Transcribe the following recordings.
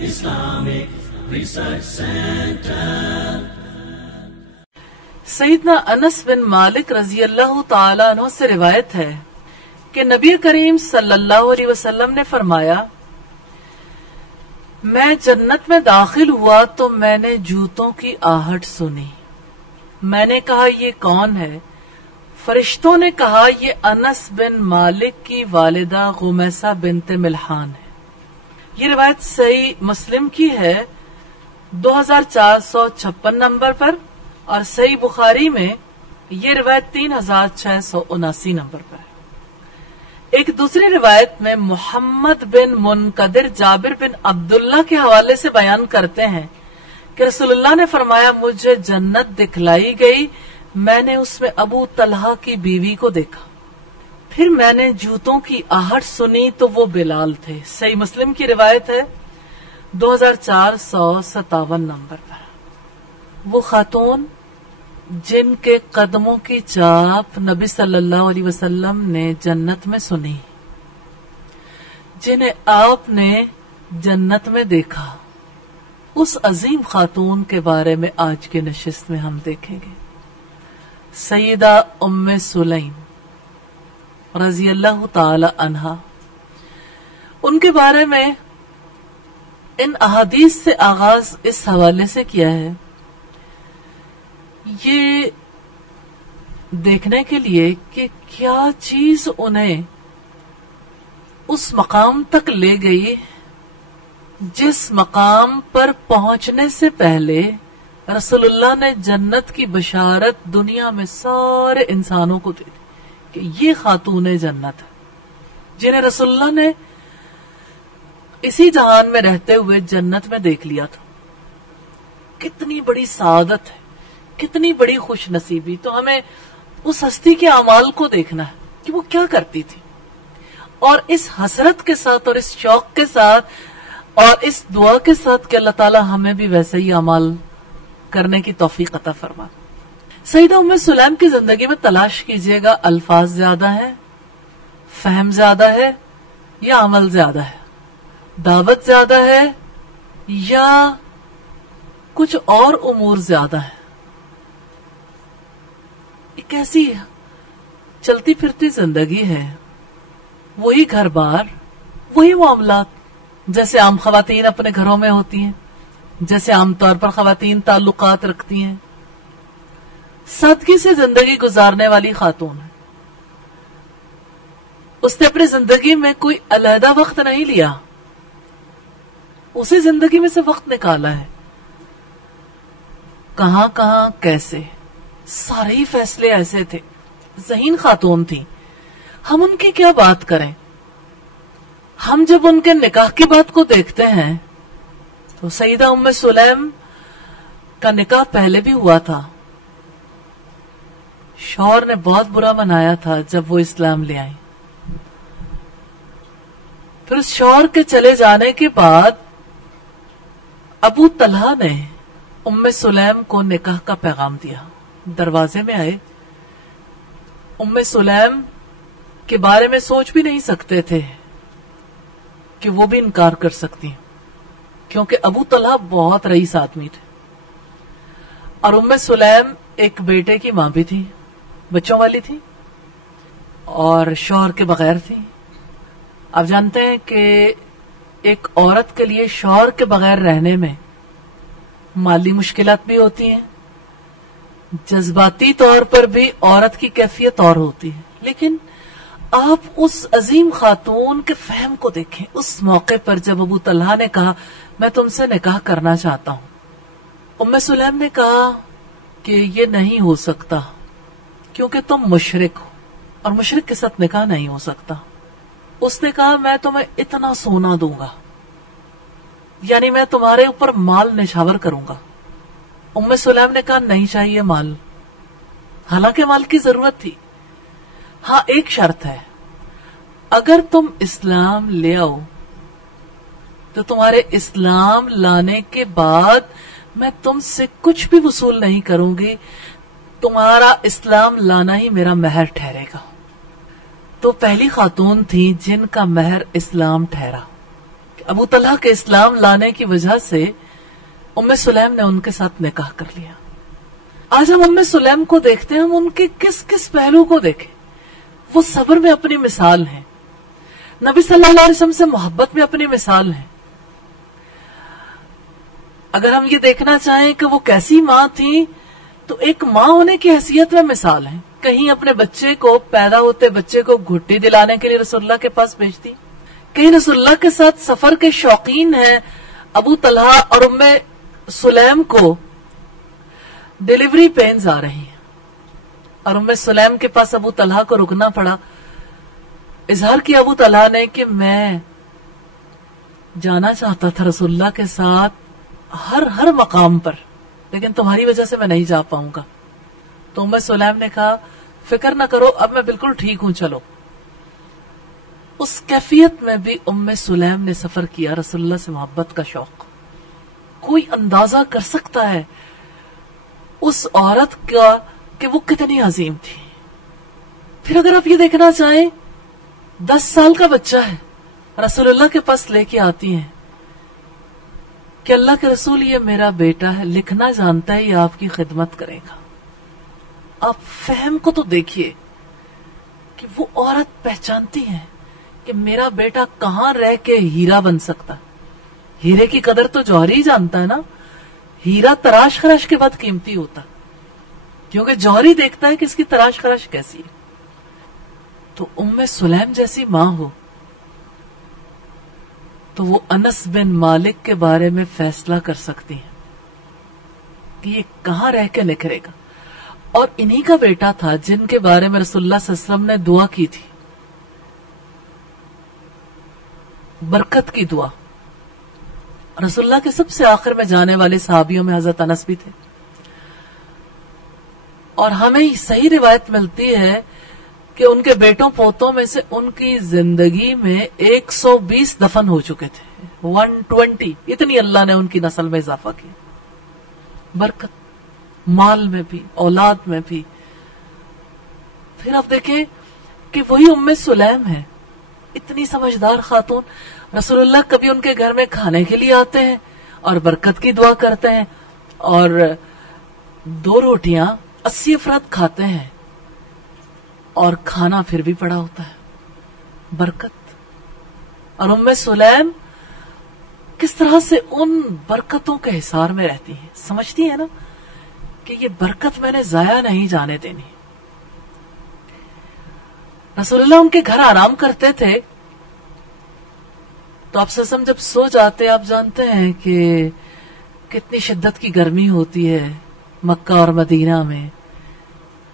Islamic Research Center. سیدنا انس بن مالک رضی اللہ تعالیٰ عنہ سے روایت ہے کہ نبی کریم صلی اللہ علیہ وسلم نے فرمایا، میں جنت میں داخل ہوا تو میں نے جوتوں کی آہٹ سنی۔ میں نے کہا یہ کون ہے؟ فرشتوں نے کہا یہ انس بن مالک کی والدہ غمیسہ بنت ملحان ہے۔ یہ روایت صحیح مسلم کی ہے 2456 نمبر پر، اور صحیح بخاری میں یہ روایت 3679 نمبر پر ہے۔ ایک دوسری روایت میں محمد بن منقدر جابر بن عبداللہ کے حوالے سے بیان کرتے ہیں کہ رسول اللہ نے فرمایا، مجھے جنت دکھلائی گئی، میں نے اس میں ابو طلحہ کی بیوی کو دیکھا، پھر میں نے جوتوں کی آہٹ سنی تو وہ بلال تھے۔ صحیح مسلم کی روایت ہے 2457 نمبر پر۔ وہ خاتون جن کے قدموں کی چاپ نبی صلی اللہ علیہ وسلم نے جنت میں سنی، جنہیں آپ نے جنت میں دیکھا، اس عظیم خاتون کے بارے میں آج کے نشست میں ہم دیکھیں گے۔ سیدہ ام سلیم رضی اللہ تعالی عنہا، ان کے بارے میں ان احادیث سے آغاز اس حوالے سے کیا ہے، یہ دیکھنے کے لیے کہ کیا چیز انہیں اس مقام تک لے گئی جس مقام پر پہنچنے سے پہلے رسول اللہ نے جنت کی بشارت دنیا میں سارے انسانوں کو دی کہ یہ خاتون جنت ہے، جنہیں رسول اللہ نے اسی جہان میں رہتے ہوئے جنت میں دیکھ لیا تھا۔ کتنی بڑی سعادت ہے، کتنی بڑی خوش نصیبی۔ تو ہمیں اس ہستی کے اعمال کو دیکھنا ہے کہ وہ کیا کرتی تھی، اور اس حسرت کے ساتھ اور اس شوق کے ساتھ اور اس دعا کے ساتھ کہ اللہ تعالی ہمیں بھی ویسے ہی اعمال کرنے کی توفیق عطا فرما۔ سیدہ ام سلیم کی زندگی میں تلاش کیجئے گا، الفاظ زیادہ ہے، فہم زیادہ ہے یا عمل زیادہ ہے، دعوت زیادہ ہے یا کچھ اور امور زیادہ ہے۔ ایک ایسی چلتی پھرتی زندگی ہے، وہی گھر بار، وہی معاملات جیسے عام خواتین اپنے گھروں میں ہوتی ہیں، جیسے عام طور پر خواتین تعلقات رکھتی ہیں، سادگی سے زندگی گزارنے والی خاتون ہے۔ اس نے اپنی زندگی میں کوئی علیحدہ وقت نہیں لیا، اسی زندگی میں سے وقت نکالا ہے۔ کہاں کہاں کیسے، سارے ہی فیصلے ایسے تھے، ذہین خاتون تھی۔ ہم ان کی کیا بات کریں؟ ہم جب ان کے نکاح کی بات کو دیکھتے ہیں تو سیدہ ام سلیم کا نکاح پہلے بھی ہوا تھا، شوہر نے بہت برا منایا تھا جب وہ اسلام لے آئی۔ پھر اس شوہر کے چلے جانے کے بعد ابو طلحہ نے ام سلیم کو نکاح کا پیغام دیا، دروازے میں آئے۔ ام سلیم کے بارے میں سوچ بھی نہیں سکتے تھے کہ وہ بھی انکار کر سکتی ہیں، کیونکہ ابو طلحہ بہت رئیس آدمی تھے، اور ام سلیم ایک بیٹے کی ماں بھی تھی، بچوں والی تھی، اور شوہر کے بغیر تھی۔ آپ جانتے ہیں کہ ایک عورت کے لیے شوہر کے بغیر رہنے میں مالی مشکلات بھی ہوتی ہیں، جذباتی طور پر بھی عورت کی کیفیت اور ہوتی ہے، لیکن آپ اس عظیم خاتون کے فہم کو دیکھیں۔ اس موقع پر جب ابو طلحہ نے کہا میں تم سے نکاح کرنا چاہتا ہوں، ام سلیم نے کہا کہ یہ نہیں ہو سکتا کیونکہ تم مشرک ہو، اور مشرک کے ساتھ نکاح نہیں ہو سکتا۔ اس نے کہا میں تمہیں اتنا سونا دوں گا، یعنی میں تمہارے اوپر مال نشاور کروں گا۔ ام سلیم نے کہا نہیں چاہیے مال، حالانکہ مال کی ضرورت تھی۔ ہاں ایک شرط ہے، اگر تم اسلام لے آؤ تو تمہارے اسلام لانے کے بعد میں تم سے کچھ بھی وصول نہیں کروں گی، تمہارا اسلام لانا ہی میرا مہر ٹھہرے گا۔ تو پہلی خاتون تھی جن کا مہر اسلام ٹھہرا، ابو طلحہ کے اسلام لانے کی وجہ سے ام سلیم نے ان کے ساتھ نکاح کر لیا. آج ہم ام سلیم کو دیکھتے ہیں, ہم ان کے کس کس پہلو کو دیکھیں. وہ صبر میں اپنی مثال ہیں, نبی صلی اللہ علیہ وسلم سے محبت میں اپنی مثال ہیں. اگر ہم یہ دیکھنا چاہیں کہ وہ کیسی ماں تھی تو ایک ماں ہونے کی حیثیت میں مثال ہیں. کہیں اپنے بچے کو, پیدا ہوتے بچے کو گھٹی دلانے کے لیے رسول اللہ کے پاس بھیجتی, کہیں رسول اللہ کے ساتھ سفر کے شوقین ہیں ابو طلحہ اور ام سلیم کو ڈیلیوری پینز آ رہی ہیں اور ام سلیم کے پاس ابو طلحہ کو رکنا پڑا. اظہار کیا ابو طلحہ نے کہ میں جانا چاہتا تھا رسول اللہ کے ساتھ ہر مقام پر, لیکن تمہاری وجہ سے میں نہیں جا پاؤں گا. تو ام سلیم نے کہا فکر نہ کرو, اب میں بالکل ٹھیک ہوں, چلو. اس کیفیت میں بھی ام سلیم نے سفر کیا. رسول اللہ سے محبت کا شوق کوئی اندازہ کر سکتا ہے اس عورت کا کہ وہ کتنی عظیم تھی. پھر اگر آپ یہ دیکھنا چاہیں 10 سال کا بچہ ہے, رسول اللہ کے پاس لے کے آتی ہیں کہ اللہ کے رسول یہ میرا بیٹا ہے, لکھنا جانتا ہے, یہ آپ کی خدمت کرے گا. آپ فہم کو تو دیکھیے کہ وہ عورت پہچانتی ہے کہ میرا بیٹا کہاں رہ کے ہیرا بن سکتا. ہیرے کی قدر تو جوہری ہی جانتا ہے نا, ہیرا تراش خراش کے بعد قیمتی ہوتا, کیونکہ جوہری دیکھتا ہے کہ اس کی تراش خراش کیسی ہے. تو ام سلیم جیسی ماں ہو تو وہ انس بن مالک کے بارے میں فیصلہ کر سکتی ہیں کہ یہ کہاں رہ کے نکھرے گا. اور انہی کا بیٹا تھا جن کے بارے میں رسول اللہ صلی اللہ علیہ وسلم نے دعا کی تھی, برکت کی دعا. رسول اللہ کے سب سے آخر میں جانے والے صحابیوں میں حضرت انس بھی تھے. اور ہمیں صحیح روایت ملتی ہے کہ ان کے بیٹوں پوتوں میں سے ان کی زندگی میں 120 دفن ہو چکے تھے. 120, اتنی اللہ نے ان کی نسل میں اضافہ کیا. برکت مال میں بھی, اولاد میں بھی. پھر آپ دیکھیں کہ وہی ام سلیم ہے, اتنی سمجھدار خاتون. رسول اللہ کبھی ان کے گھر میں کھانے کے لیے آتے ہیں اور برکت کی دعا کرتے ہیں, اور 2 روٹیاں 80 افراد کھاتے ہیں اور کھانا پھر بھی پڑا ہوتا ہے. برکت. اور ام سلیم کس طرح سے ان برکتوں کے حصار میں رہتی ہیں, سمجھتی ہیں نا کہ یہ برکت میں نے ضائع نہیں جانے دینی. رسول اللہ ان کے گھر آرام کرتے تھے تو آپ سسم جب سو جاتے, آپ جانتے ہیں کہ کتنی شدت کی گرمی ہوتی ہے مکہ اور مدینہ میں.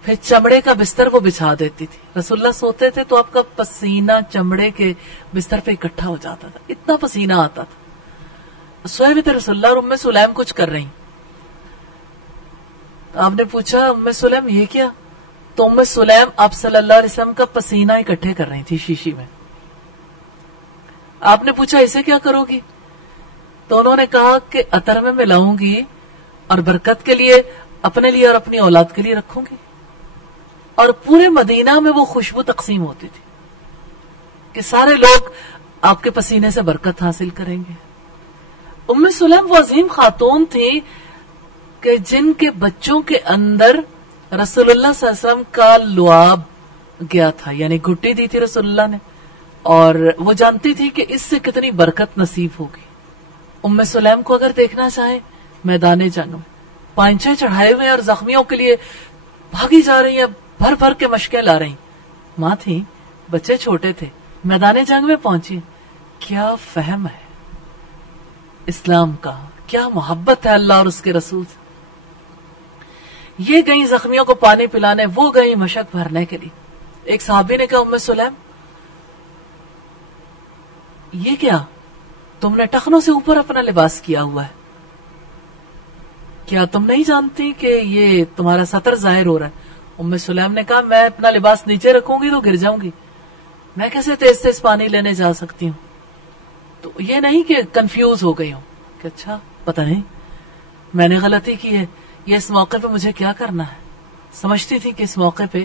پھر چمڑے کا بستر وہ بچھا دیتی تھی. رسول اللہ سوتے تھے تو آپ کا پسینہ چمڑے کے بستر پہ اکٹھا ہو جاتا تھا, اتنا پسینہ آتا تھا. سوئے بھی تھے رسول اللہ اور ام سلیم کچھ کر رہی. آپ نے پوچھا ام سلیم یہ کیا؟ تو ام سلیم آپ صلی اللہ علیہ وسلم کا پسینہ اکٹھے کر رہی تھی شیشی میں. آپ نے پوچھا اسے کیا کرو گی؟ تو انہوں نے کہا کہ عطر میں ملاؤں گی اور برکت کے لیے, اپنے لیے اور اپنی اولاد کے لیے رکھوں گی. اور پورے مدینہ میں وہ خوشبو تقسیم ہوتی تھی کہ سارے لوگ آپ کے پسینے سے برکت حاصل کریں گے. ام سلیم وہ عظیم خاتون تھی کہ جن کے بچوں کے اندر رسول اللہ صلی اللہ علیہ وسلم کا لعاب گیا تھا, یعنی گھٹی دی تھی رسول اللہ نے, اور وہ جانتی تھی کہ اس سے کتنی برکت نصیب ہوگی. ام سلیم کو اگر دیکھنا چاہیں میدان جنگ میں پانچے چڑھائے ہوئے اور زخمیوں کے لیے بھاگی جا رہی ہیں, بھر بھر کے مشقیں لا رہی. ماں تھی, بچے چھوٹے تھے, میدان جنگ میں پہنچی. کیا فہم ہے اسلام کا, کیا محبت ہے اللہ اور اس کے رسول سے. یہ گئی زخمیوں کو پانی پلانے, وہ گئی مشق بھرنے کے لیے. ایک صحابی نے کہا ام سلیم یہ کیا, تم نے ٹخنوں سے اوپر اپنا لباس کیا ہوا ہے, کیا تم نہیں جانتی کہ یہ تمہارا سطر ظاہر ہو رہا ہے؟ ام سلیم نے کہا میں اپنا لباس نیچے رکھوں گی تو گر جاؤں گی, میں کیسے تیز تیز پانی لینے جا سکتی ہوں. تو یہ نہیں کہ کنفیوز ہو گئی ہوں کہ اچھا پتہ نہیں میں نے غلطی کی ہے, یہ اس موقع پہ مجھے کیا کرنا ہے. سمجھتی تھی کہ اس موقع پہ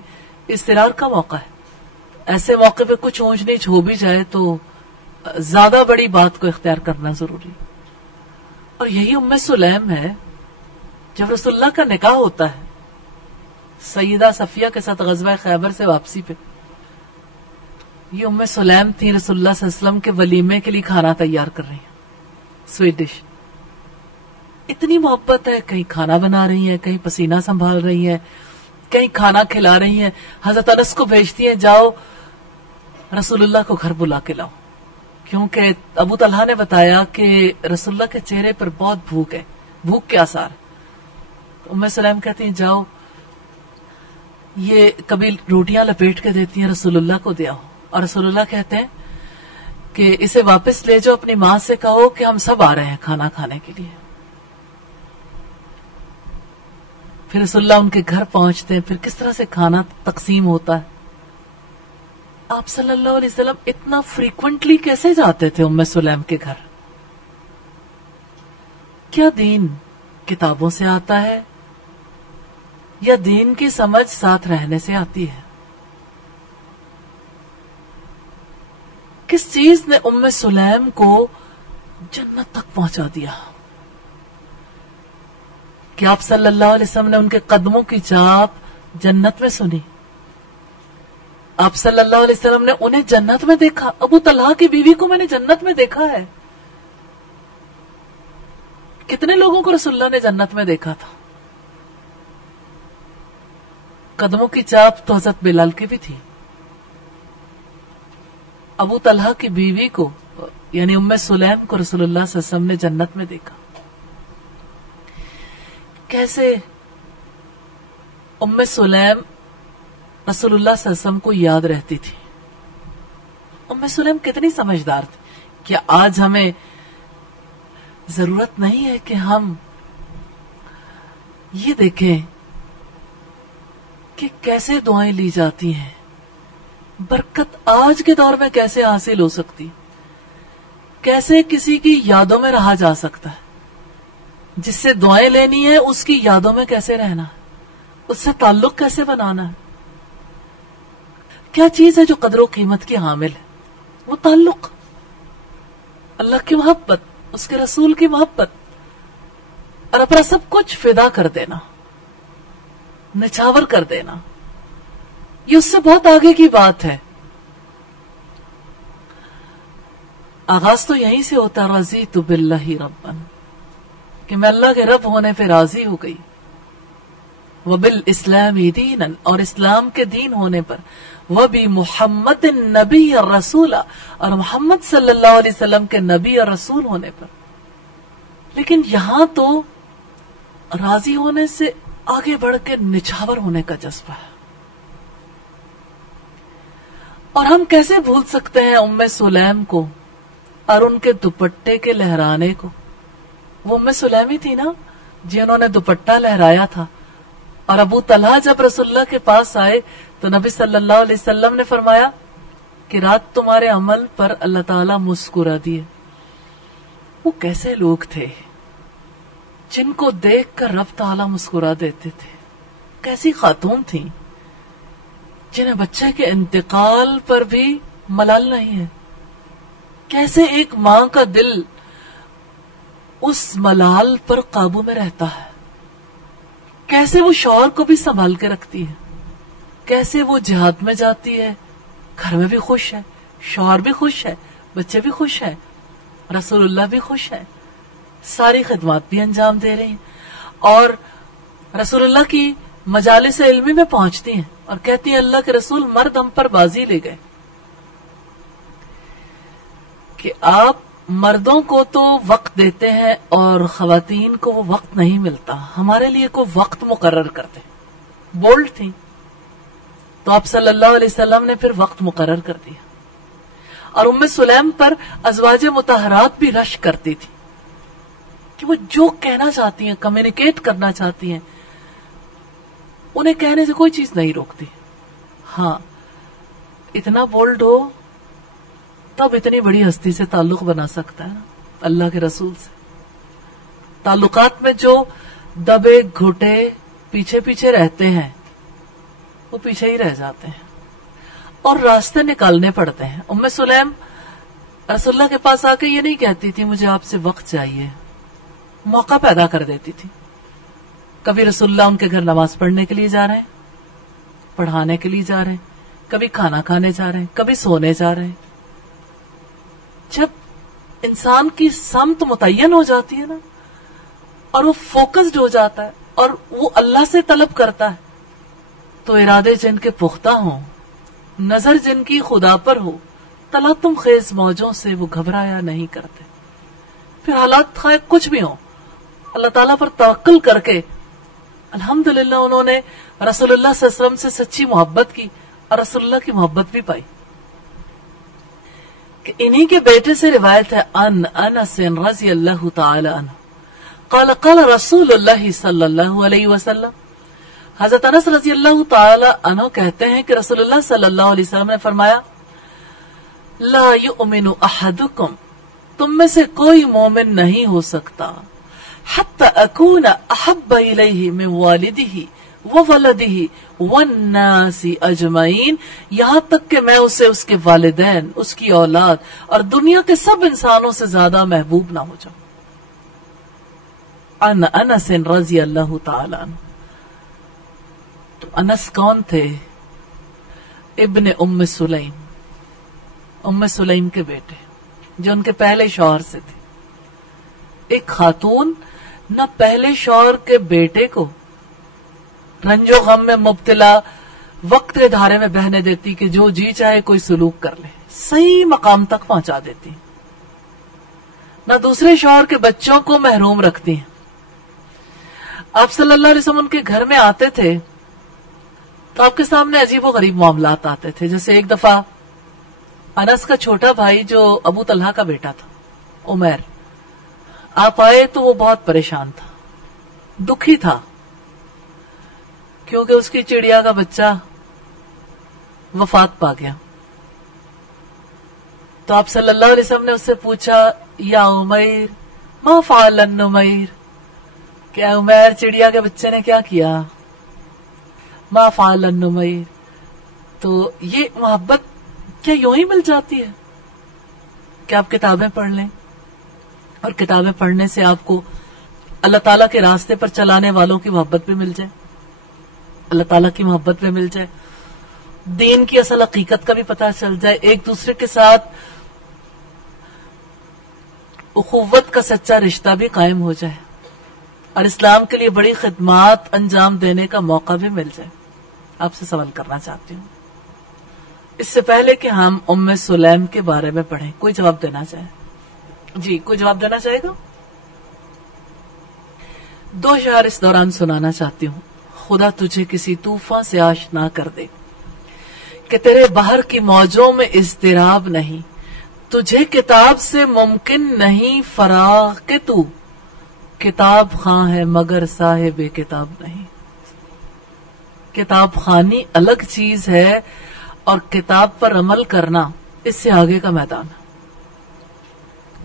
اضطرار کا موقع ہے, ایسے موقع پہ کچھ اونچ نیچ ہو بھی جائے تو زیادہ بڑی بات کو اختیار کرنا ضروری. اور یہی ام سلیم ہے جب رسول اللہ کا نکاح ہوتا ہے سیدہ صفیہ کے ساتھ غزوہ خیبر سے واپسی پہ. یہ ام سلیم تھی رسول اللہ صلی اللہ علیہ وسلم کے ولیمے کے لیے کھانا تیار کر رہی ہیں، سویٹ ڈش. اتنی محبت ہے، کہیں کھانا بنا رہی ہیں، کہیں پسینہ سنبھال رہی ہیں، کہیں کھانا کھلا رہی ہیں. حضرت انس کو بھیجتی ہیں جاؤ رسول اللہ کو گھر بلا کے لاؤ، کیونکہ ابو طلحہ نے بتایا کہ رسول اللہ کے چہرے پر بہت بھوک ہے، بھوک کے آثار. ام سلیم کہتی ہیں جاؤ، یہ کبھی روٹیاں لپیٹ کے دیتی ہیں رسول اللہ کو دے آؤ. اور رسول اللہ کہتے ہیں کہ اسے واپس لے جاؤ، اپنی ماں سے کہو کہ ہم سب آ رہے ہیں کھانا کھانے کے لیے. پھر رسول اللہ ان کے گھر پہنچتے ہیں، پھر کس طرح سے کھانا تقسیم ہوتا ہے. آپ صلی اللہ علیہ وسلم اتنا فریکوینٹلی کیسے جاتے تھے ام سلیم کے گھر؟ کیا دین کتابوں سے آتا ہے یا دین کی سمجھ ساتھ رہنے سے آتی ہے؟ کس چیز نے ام سلیم کو جنت تک پہنچا دیا کہ آپ صلی اللہ علیہ وسلم نے ان کے قدموں کی چاپ جنت میں سنی؟ آپ صلی اللہ علیہ وسلم نے انہیں جنت میں دیکھا. ابو طلحہ کی بیوی کو میں نے جنت میں دیکھا ہے. کتنے لوگوں کو رسول اللہ نے جنت میں دیکھا تھا؟ قدموں کی چاپ تو حضرت بلال کی بھی تھی. ابو طلحہ کی بیوی کو یعنی ام سلیم کو رسول اللہ صلی اللہ علیہ وسلم نے جنت میں دیکھا. کیسے ام سلیم رسول اللہ صلی اللہ علیہ وسلم کو یاد رہتی تھی. ام سلیم کتنی سمجھدار تھی. کیا آج ہمیں ضرورت نہیں ہے کہ ہم یہ دیکھیں کہ کیسے دعائیں لی جاتی ہیں، برکت آج کے دور میں کیسے حاصل ہو سکتی، کیسے کسی کی یادوں میں رہا جا سکتا ہے، جس سے دعائیں لینی ہے اس کی یادوں میں کیسے رہنا ہے، اس سے تعلق کیسے بنانا ہے. کیا چیز ہے جو قدر و قیمت کی حامل ہے؟ وہ تعلق، اللہ کی محبت، اس کے رسول کی محبت، اور اپنا سب کچھ فدا کر دینا، نچھاور کر دینا. یہ اس سے بہت آگے کی بات ہے. آغاز تو یہیں سے ہوتا، رضیت باللہ ربا، کہ میں اللہ کے رب ہونے پہ راضی ہو گئی، وبالاسلام دینا، اور اسلام کے دین ہونے پر، وبمحمد نبی الرسول، اور محمد صلی اللہ علیہ وسلم کے نبی اور رسول ہونے پر. لیکن یہاں تو راضی ہونے سے آگے بڑھ کے نچھاور ہونے کا جذبہ ہے. اور ہم کیسے بھول سکتے ہیں ام سلیم کو اور ان کے دوپٹے کے لہرانے کو. وہ ام سلیم ہی تھی نا جنہوں نے دوپٹہ لہرایا تھا. اور ابو طلحہ جب رسول اللہ کے پاس آئے تو نبی صلی اللہ علیہ وسلم نے فرمایا کہ رات تمہارے عمل پر اللہ تعالیٰ مسکرا دیے. وہ کیسے لوگ تھے جن کو دیکھ کر رب تعالیٰ مسکرا دیتے تھے. کیسی خاتون تھیں جنہیں بچے کے انتقال پر بھی ملال نہیں ہے. کیسے ایک ماں کا دل اس ملال پر قابو میں رہتا ہے. کیسے وہ شوہر کو بھی سنبھال کے رکھتی ہے. کیسے وہ جہاد میں جاتی ہے، گھر میں بھی خوش ہے، شوہر بھی خوش ہے، بچے بھی خوش ہے، رسول اللہ بھی خوش ہے، ساری خدمات بھی انجام دے رہی ہیں، اور رسول اللہ کی مجالس علمی میں پہنچتی ہیں اور کہتی ہیں اللہ کے رسول مرد ہم پر بازی لے گئے کہ آپ مردوں کو تو وقت دیتے ہیں اور خواتین کو وہ وقت نہیں ملتا، ہمارے لیے کوئی وقت مقرر کرتے. بولڈ تھی تو آپ صلی اللہ علیہ وسلم نے پھر وقت مقرر کر دیا. اور ام سلیم پر ازواج مطہرات بھی رشک کرتی تھی کہ وہ جو کہنا چاہتی ہیں، کمیونیکیٹ کرنا چاہتی ہیں، انہیں کہنے سے کوئی چیز نہیں روکتی. ہاں اتنا بولڈ ہو تب اتنی بڑی ہستی سے تعلق بنا سکتا ہے نا، اللہ کے رسول سے. تعلقات میں جو دبے گھٹے پیچھے پیچھے رہتے ہیں وہ پیچھے ہی رہ جاتے ہیں اور راستے نکالنے پڑتے ہیں. ام سلیم رسول اللہ کے پاس آ کے یہ نہیں کہتی تھی مجھے آپ سے وقت چاہیے، موقع پیدا کر دیتی تھی. کبھی رسول اللہ ان کے گھر نماز پڑھنے کے لیے جا رہے ہیں، پڑھانے کے لیے جا رہے ہیں، کبھی کھانا کھانے جا رہے ہیں، کبھی سونے جا رہے ہیں. جب انسان کی سمت متعین ہو جاتی ہے نا، اور وہ فوکسڈ ہو جاتا ہے اور وہ اللہ سے طلب کرتا ہے، تو ارادے جن کے پختہ ہوں، نظر جن کی خدا پر ہو، تلاطم خیز موجوں سے وہ گھبرایا نہیں کرتے. پھر حالات خواہ کچھ بھی ہوں، اللہ تعالیٰ پر توکل کر کے الحمدللہ انہوں نے رسول اللہ صلی اللہ علیہ وسلم سے سچی محبت کی اور رسول اللہ کی محبت بھی پائی. کہ انہی کے بیٹے سے روایت ہے ان انس رضی اللہ تعالی عنہ قال قال رسول اللہ صلی اللہ علیہ وسلم. حضرت انس رضی اللہ تعالی عنہ کہتے ہیں کہ رسول اللہ صلی اللہ علیہ وسلم نے فرمایا لا یؤمن احدکم، تم میں سے کوئی مومن نہیں ہو سکتا حتی اکون احب الیہ من والدہ وولدہ والناس اجمعین، یہاں تک کہ میں اسے اس کے والدین، اس کی اولاد اور دنیا کے سب انسانوں سے زیادہ محبوب نہ ہو جاؤں. ان انس رضی اللہ تعالی عنہ. تو انس کون تھے؟ ابن ام سلیم، ام سلیم کے بیٹے، جو ان کے پہلے شوہر سے تھے. ایک خاتون نہ پہلے شوہر کے بیٹے کو رنج و غم میں مبتلا وقت کے دھارے میں بہنے دیتی کہ جو جی چاہے کوئی سلوک کر لے، صحیح مقام تک پہنچا دیتی. نہ دوسرے شوہر کے بچوں کو محروم رکھتی ہیں. آپ صلی اللہ علیہ وسلم ان کے گھر میں آتے تھے تو آپ کے سامنے عجیب و غریب معاملات آتے تھے. جیسے ایک دفعہ انس کا چھوٹا بھائی جو ابو طلحہ کا بیٹا تھا، عمیر، آپ آئے تو وہ بہت پریشان تھا، دکھی تھا، کیونکہ اس کی چڑیا کا بچہ وفات پا گیا. تو آپ صلی اللہ علیہ وسلم نے اس سے پوچھا یا عمیر ما فعل النمیر، کہ عمیر چڑیا کے بچے نے کیا کیا؟ ما فعل النمیر. تو یہ محبت کیا یوں ہی مل جاتی ہے کہ آپ کتابیں پڑھ لیں اور کتابیں پڑھنے سے آپ کو اللہ تعالیٰ کے راستے پر چلانے والوں کی محبت بھی مل جائے، اللہ تعالیٰ کی محبت بھی مل جائے، دین کی اصل حقیقت کا بھی پتہ چل جائے، ایک دوسرے کے ساتھ اخوت کا سچا رشتہ بھی قائم ہو جائے اور اسلام کے لیے بڑی خدمات انجام دینے کا موقع بھی مل جائے. آپ سے سوال کرنا چاہتی ہوں، اس سے پہلے کہ ہم ام سلیم کے بارے میں پڑھیں، کوئی جواب دینا چاہے؟ جی، کوئی جواب دینا چاہے گا؟ 2 اشعار اس دوران سنانا چاہتی ہوں. خدا تجھے کسی طوفان سے آشنا کر دے کہ تیرے بحر کی موجوں میں اضطراب نہیں، تجھے کتاب سے ممکن نہیں فراغ کہ تو کتاب خواں ہے مگر صاحب کتاب نہیں. کتاب خوانی الگ چیز ہے اور کتاب پر عمل کرنا اس سے آگے کا میدان ہے.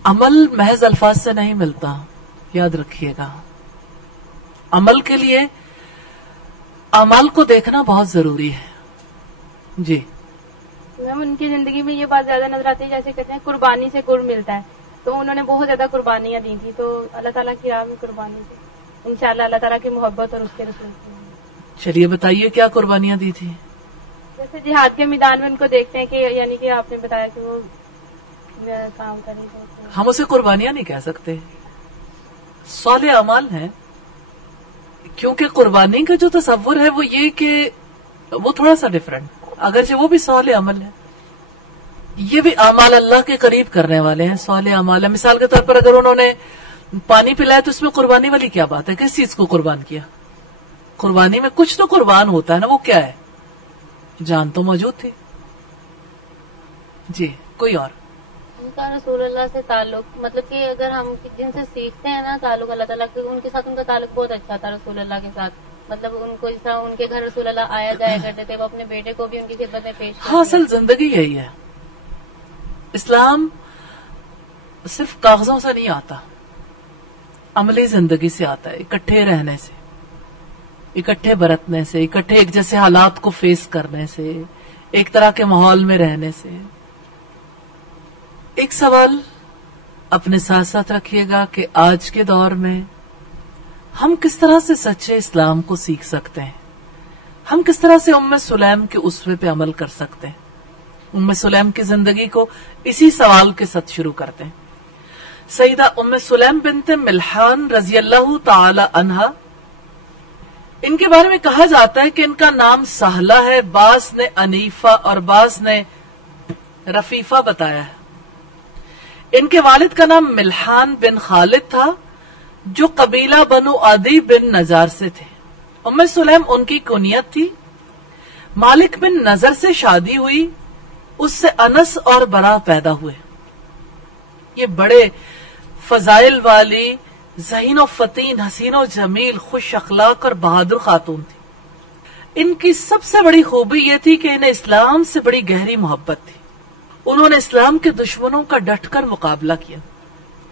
عمل محض الفاظ سے نہیں ملتا، یاد رکھیے گا. عمل کے لیے اعمال کو دیکھنا بہت ضروری ہے. جی میم، ان کی زندگی میں یہ بات زیادہ نظر آتی ہے، جیسے کہتے ہیں قربانی سے گر ملتا ہے، تو انہوں نے بہت زیادہ قربانیاں دی تھی، تو اللہ تعالیٰ کی راہ میں قربانی سے انشاءاللہ اللہ تعالیٰ کی محبت اور اس کے رسول کی. چلیے بتائیے کیا قربانیاں دی تھی؟ جیسے جہاد کے میدان میں ان کو دیکھتے ہیں کہ یعنی کہ آپ نے بتایا کہ وہ کام کریں. ہم اسے قربانیاں نہیں کہہ سکتے، صالح اعمال ہیں. کیونکہ قربانی کا جو تصور ہے وہ یہ کہ وہ تھوڑا سا ڈفرنٹ، اگرچہ وہ بھی صالح عمل ہے، یہ بھی اعمال اللہ کے قریب کرنے والے ہیں، صالح اعمال ہے. مثال کے طور پر اگر انہوں نے پانی پلایا تو اس میں قربانی والی کیا بات ہے؟ کس چیز کو قربان کیا؟ قربانی میں کچھ تو قربان ہوتا ہے نا، وہ کیا ہے؟ جان تو موجود تھی. جی کوئی اور؟ ان کا رسول اللہ سے تعلق، مطلب کہ اگر ہم جن سے سیکھتے ہیں نا تعلق اللہ تعالیٰ کے، ان کے ساتھ ان کا تعلق بہت اچھا تھا رسول اللہ کے ساتھ. مطلب ان کو جس طرح ان کے گھر رسول اللہ آیا جایا کرتے تھے، وہ اپنے بیٹے کو بھی ان کی خدمت میں پیش کرتے. ہاں، اصل زندگی یہی ہے. اسلام صرف کاغذوں سے نہیں آتا، عملی زندگی سے آتا ہے، اکٹھے رہنے سے، اکٹھے برتنے سے، اکٹھے ایک جیسے حالات کو فیس کرنے سے، ایک طرح کے ماحول میں رہنے سے. ایک سوال اپنے ساتھ ساتھ رکھیے گا کہ آج کے دور میں ہم کس طرح سے سچے اسلام کو سیکھ سکتے ہیں، ہم کس طرح سے ام سلیم کے اسوے پہ عمل کر سکتے ہیں. ام سلیم کی زندگی کو اسی سوال کے ساتھ شروع کرتے ہیں. سیدہ ام سلیم بنت ملحان رضی اللہ تعالی عنہا، ان کے بارے میں کہا جاتا ہے کہ ان کا نام سہلہ ہے، بعض نے انیفہ اور بعض نے رفیفہ بتایا ہے. ان کے والد کا نام ملحان بن خالد تھا جو قبیلہ بنو عدی بن نجار سے تھے. ام سلیم ان کی کنیت تھی. مالک بن نظر سے شادی ہوئی، اس سے انس اور برا پیدا ہوئے. یہ بڑے فضائل والی، ذہین و فتین، حسین و جمیل، خوش اخلاق اور بہادر خاتون تھی. ان کی سب سے بڑی خوبی یہ تھی کہ انہیں اسلام سے بڑی گہری محبت تھی. انہوں نے اسلام کے دشمنوں کا ڈٹ کر مقابلہ کیا.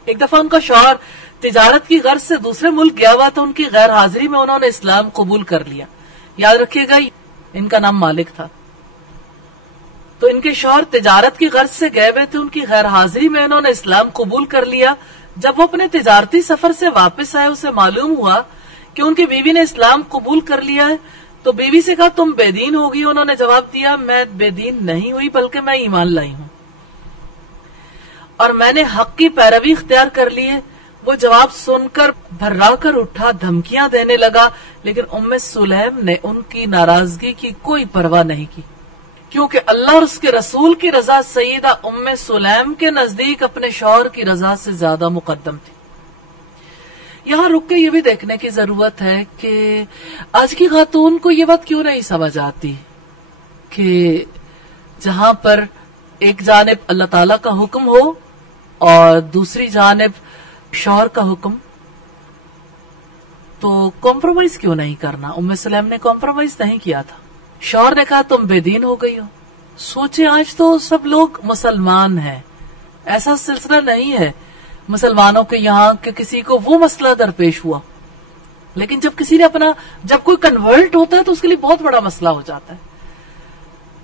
ایک دفعہ ان کا شوہر تجارت کی غرض سے دوسرے ملک گیا ہوا تو ان کی غیر حاضری میں انہوں نے اسلام قبول کر لیا. یاد رکھیے گا ان کا نام مالک تھا. تو ان کے شوہر تجارت کی غرض سے گئے ہوئے تھے، ان کی غیر حاضری میں انہوں نے اسلام قبول کر لیا. جب وہ اپنے تجارتی سفر سے واپس آئے، اسے معلوم ہوا کہ ان کی بیوی نے اسلام قبول کر لیا ہے. تو بیوی سے کہا تم بے دین ہوگی. انہوں نے جواب دیا میں بے دین نہیں ہوئی بلکہ میں ایمان لائی ہوں اور میں نے حق کی پیروی اختیار کر لی ہے. وہ جواب سن کر بھرا کر اٹھا، دھمکیاں دینے لگا، لیکن ام سلیم نے ان کی ناراضگی کی کوئی پرواہ نہیں کی، کیونکہ اللہ اور اس کے رسول کی رضا سیدہ ام سلیم کے نزدیک اپنے شوہر کی رضا سے زیادہ مقدم تھی. یہاں رک کے یہ بھی دیکھنے کی ضرورت ہے کہ آج کی خاتون کو یہ بات کیوں نہیں سمجھ آتی کہ جہاں پر ایک جانب اللہ تعالی کا حکم ہو اور دوسری جانب شوہر کا حکم، تو کمپرومائز کیوں نہیں کرنا. ام سلیم نے کمپرومائز نہیں کیا تھا. شوہر نے کہا تم بے دین ہو گئی ہو. سوچے آج تو سب لوگ مسلمان ہیں، ایسا سلسلہ نہیں ہے مسلمانوں کے یہاں کہ کسی کو وہ مسئلہ درپیش ہوا، لیکن جب کسی نے جب کوئی کنورٹ ہوتا ہے تو اس کے لیے بہت بڑا مسئلہ ہو جاتا ہے.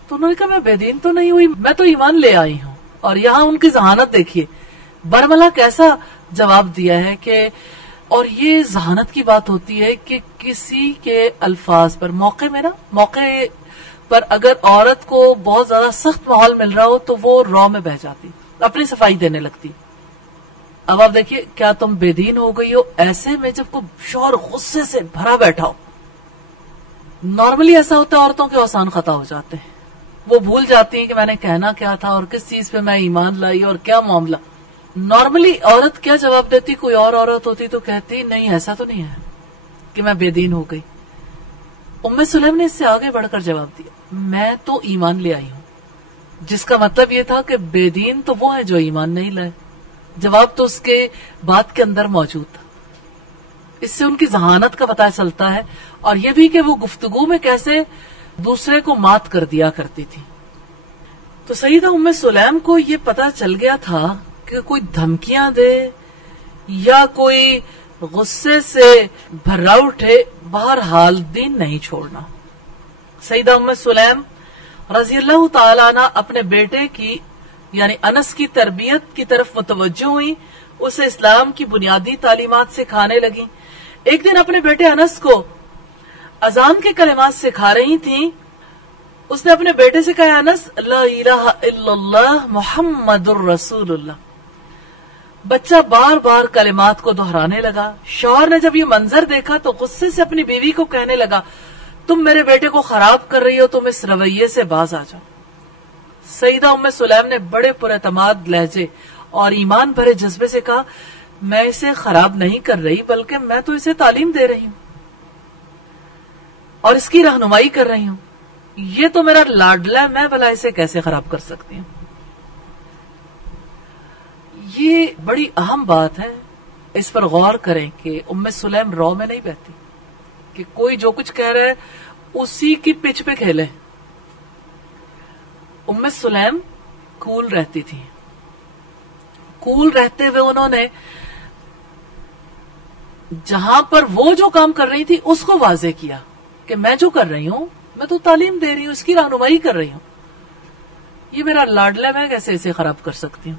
تو انہوں نے کہا میں بے دین تو نہیں ہوئی، میں تو ایمان لے آئی ہوں. اور یہاں ان کی ذہانت دیکھیے، برملا کیسا جواب دیا ہے کہ، اور یہ ذہانت کی بات ہوتی ہے کہ کسی کے الفاظ پر موقع پر اگر عورت کو بہت زیادہ سخت ماحول مل رہا ہو تو وہ رو میں بہ جاتی، اپنی صفائی دینے لگتی. اب آپ دیکھیے کیا تم بے دین ہو گئی ہو، ایسے میں جب کوئی شوہر غصے سے بھرا بیٹھا ہو، نارملی ایسا ہوتا ہے عورتوں کے اوسان خطا ہو جاتے ہیں، وہ بھول جاتی ہیں کہ میں نے کہنا کیا تھا اور کس چیز پہ میں ایمان لائی اور کیا معاملہ. نارملی عورت کیا جواب دیتی، کوئی اور عورت ہوتی تو کہتی نہیں ایسا تو نہیں ہے کہ میں بے دین ہو گئی. ام سلیم نے اس سے آگے بڑھ کر جواب دیا میں تو ایمان لے آئی ہوں، جس کا مطلب یہ تھا کہ بے دین تو وہ ہیں جو ایمان نہیں لائے. جواب تو اس کے بات کے اندر موجود تھا. اس سے ان کی ذہانت کا پتہ چلتا ہے، اور یہ بھی کہ وہ گفتگو میں کیسے دوسرے کو مات کر دیا کرتی تھی. تو سیدہ ام سلیم کو یہ پتہ چل گیا تھا کہ کوئی دھمکیاں دے یا کوئی غصے سے بھرا اٹھے، بہرحال دین نہیں چھوڑنا. سیدہ ام سلیم رضی اللہ تعالی عنہ اپنے بیٹے کی یعنی انس کی تربیت کی طرف متوجہ ہوئی، اسے اسلام کی بنیادی تعلیمات سکھانے لگی. ایک دن اپنے بیٹے انس کو اذان کے کلمات سکھا رہی تھیں. اس نے اپنے بیٹے سے کہا انس لا الہ الا اللہ محمد الرسول اللہ. بچہ بار بار کلمات کو دہرانے لگا. شوہر نے جب یہ منظر دیکھا تو غصے سے اپنی بیوی کو کہنے لگا تم میرے بیٹے کو خراب کر رہی ہو، تم اس رویے سے باز آ جاؤ. سیدہ ام سلیم نے بڑے پراعتماد لہجے اور ایمان بھرے جذبے سے کہا میں اسے خراب نہیں کر رہی بلکہ میں تو اسے تعلیم دے رہی ہوں اور اس کی رہنمائی کر رہی ہوں. یہ تو میرا لاڈلا ہے، میں بھلا اسے کیسے خراب کر سکتی ہوں. یہ بڑی اہم بات ہے، اس پر غور کریں کہ ام سلیم رو میں نہیں بہتی کہ کوئی جو کچھ کہہ رہا ہے اسی کی پچ پہ کھیلے. ام سلیم کول رہتی تھی. کول رہتے ہوئے انہوں نے جہاں پر وہ جو کام کر رہی تھی اس کو واضح کیا کہ میں جو کر رہی ہوں میں تو تعلیم دے رہی ہوں، اس کی رہنمائی کر رہی ہوں. یہ میرا لاڈلا، میں کیسے اسے خراب کر سکتی ہوں.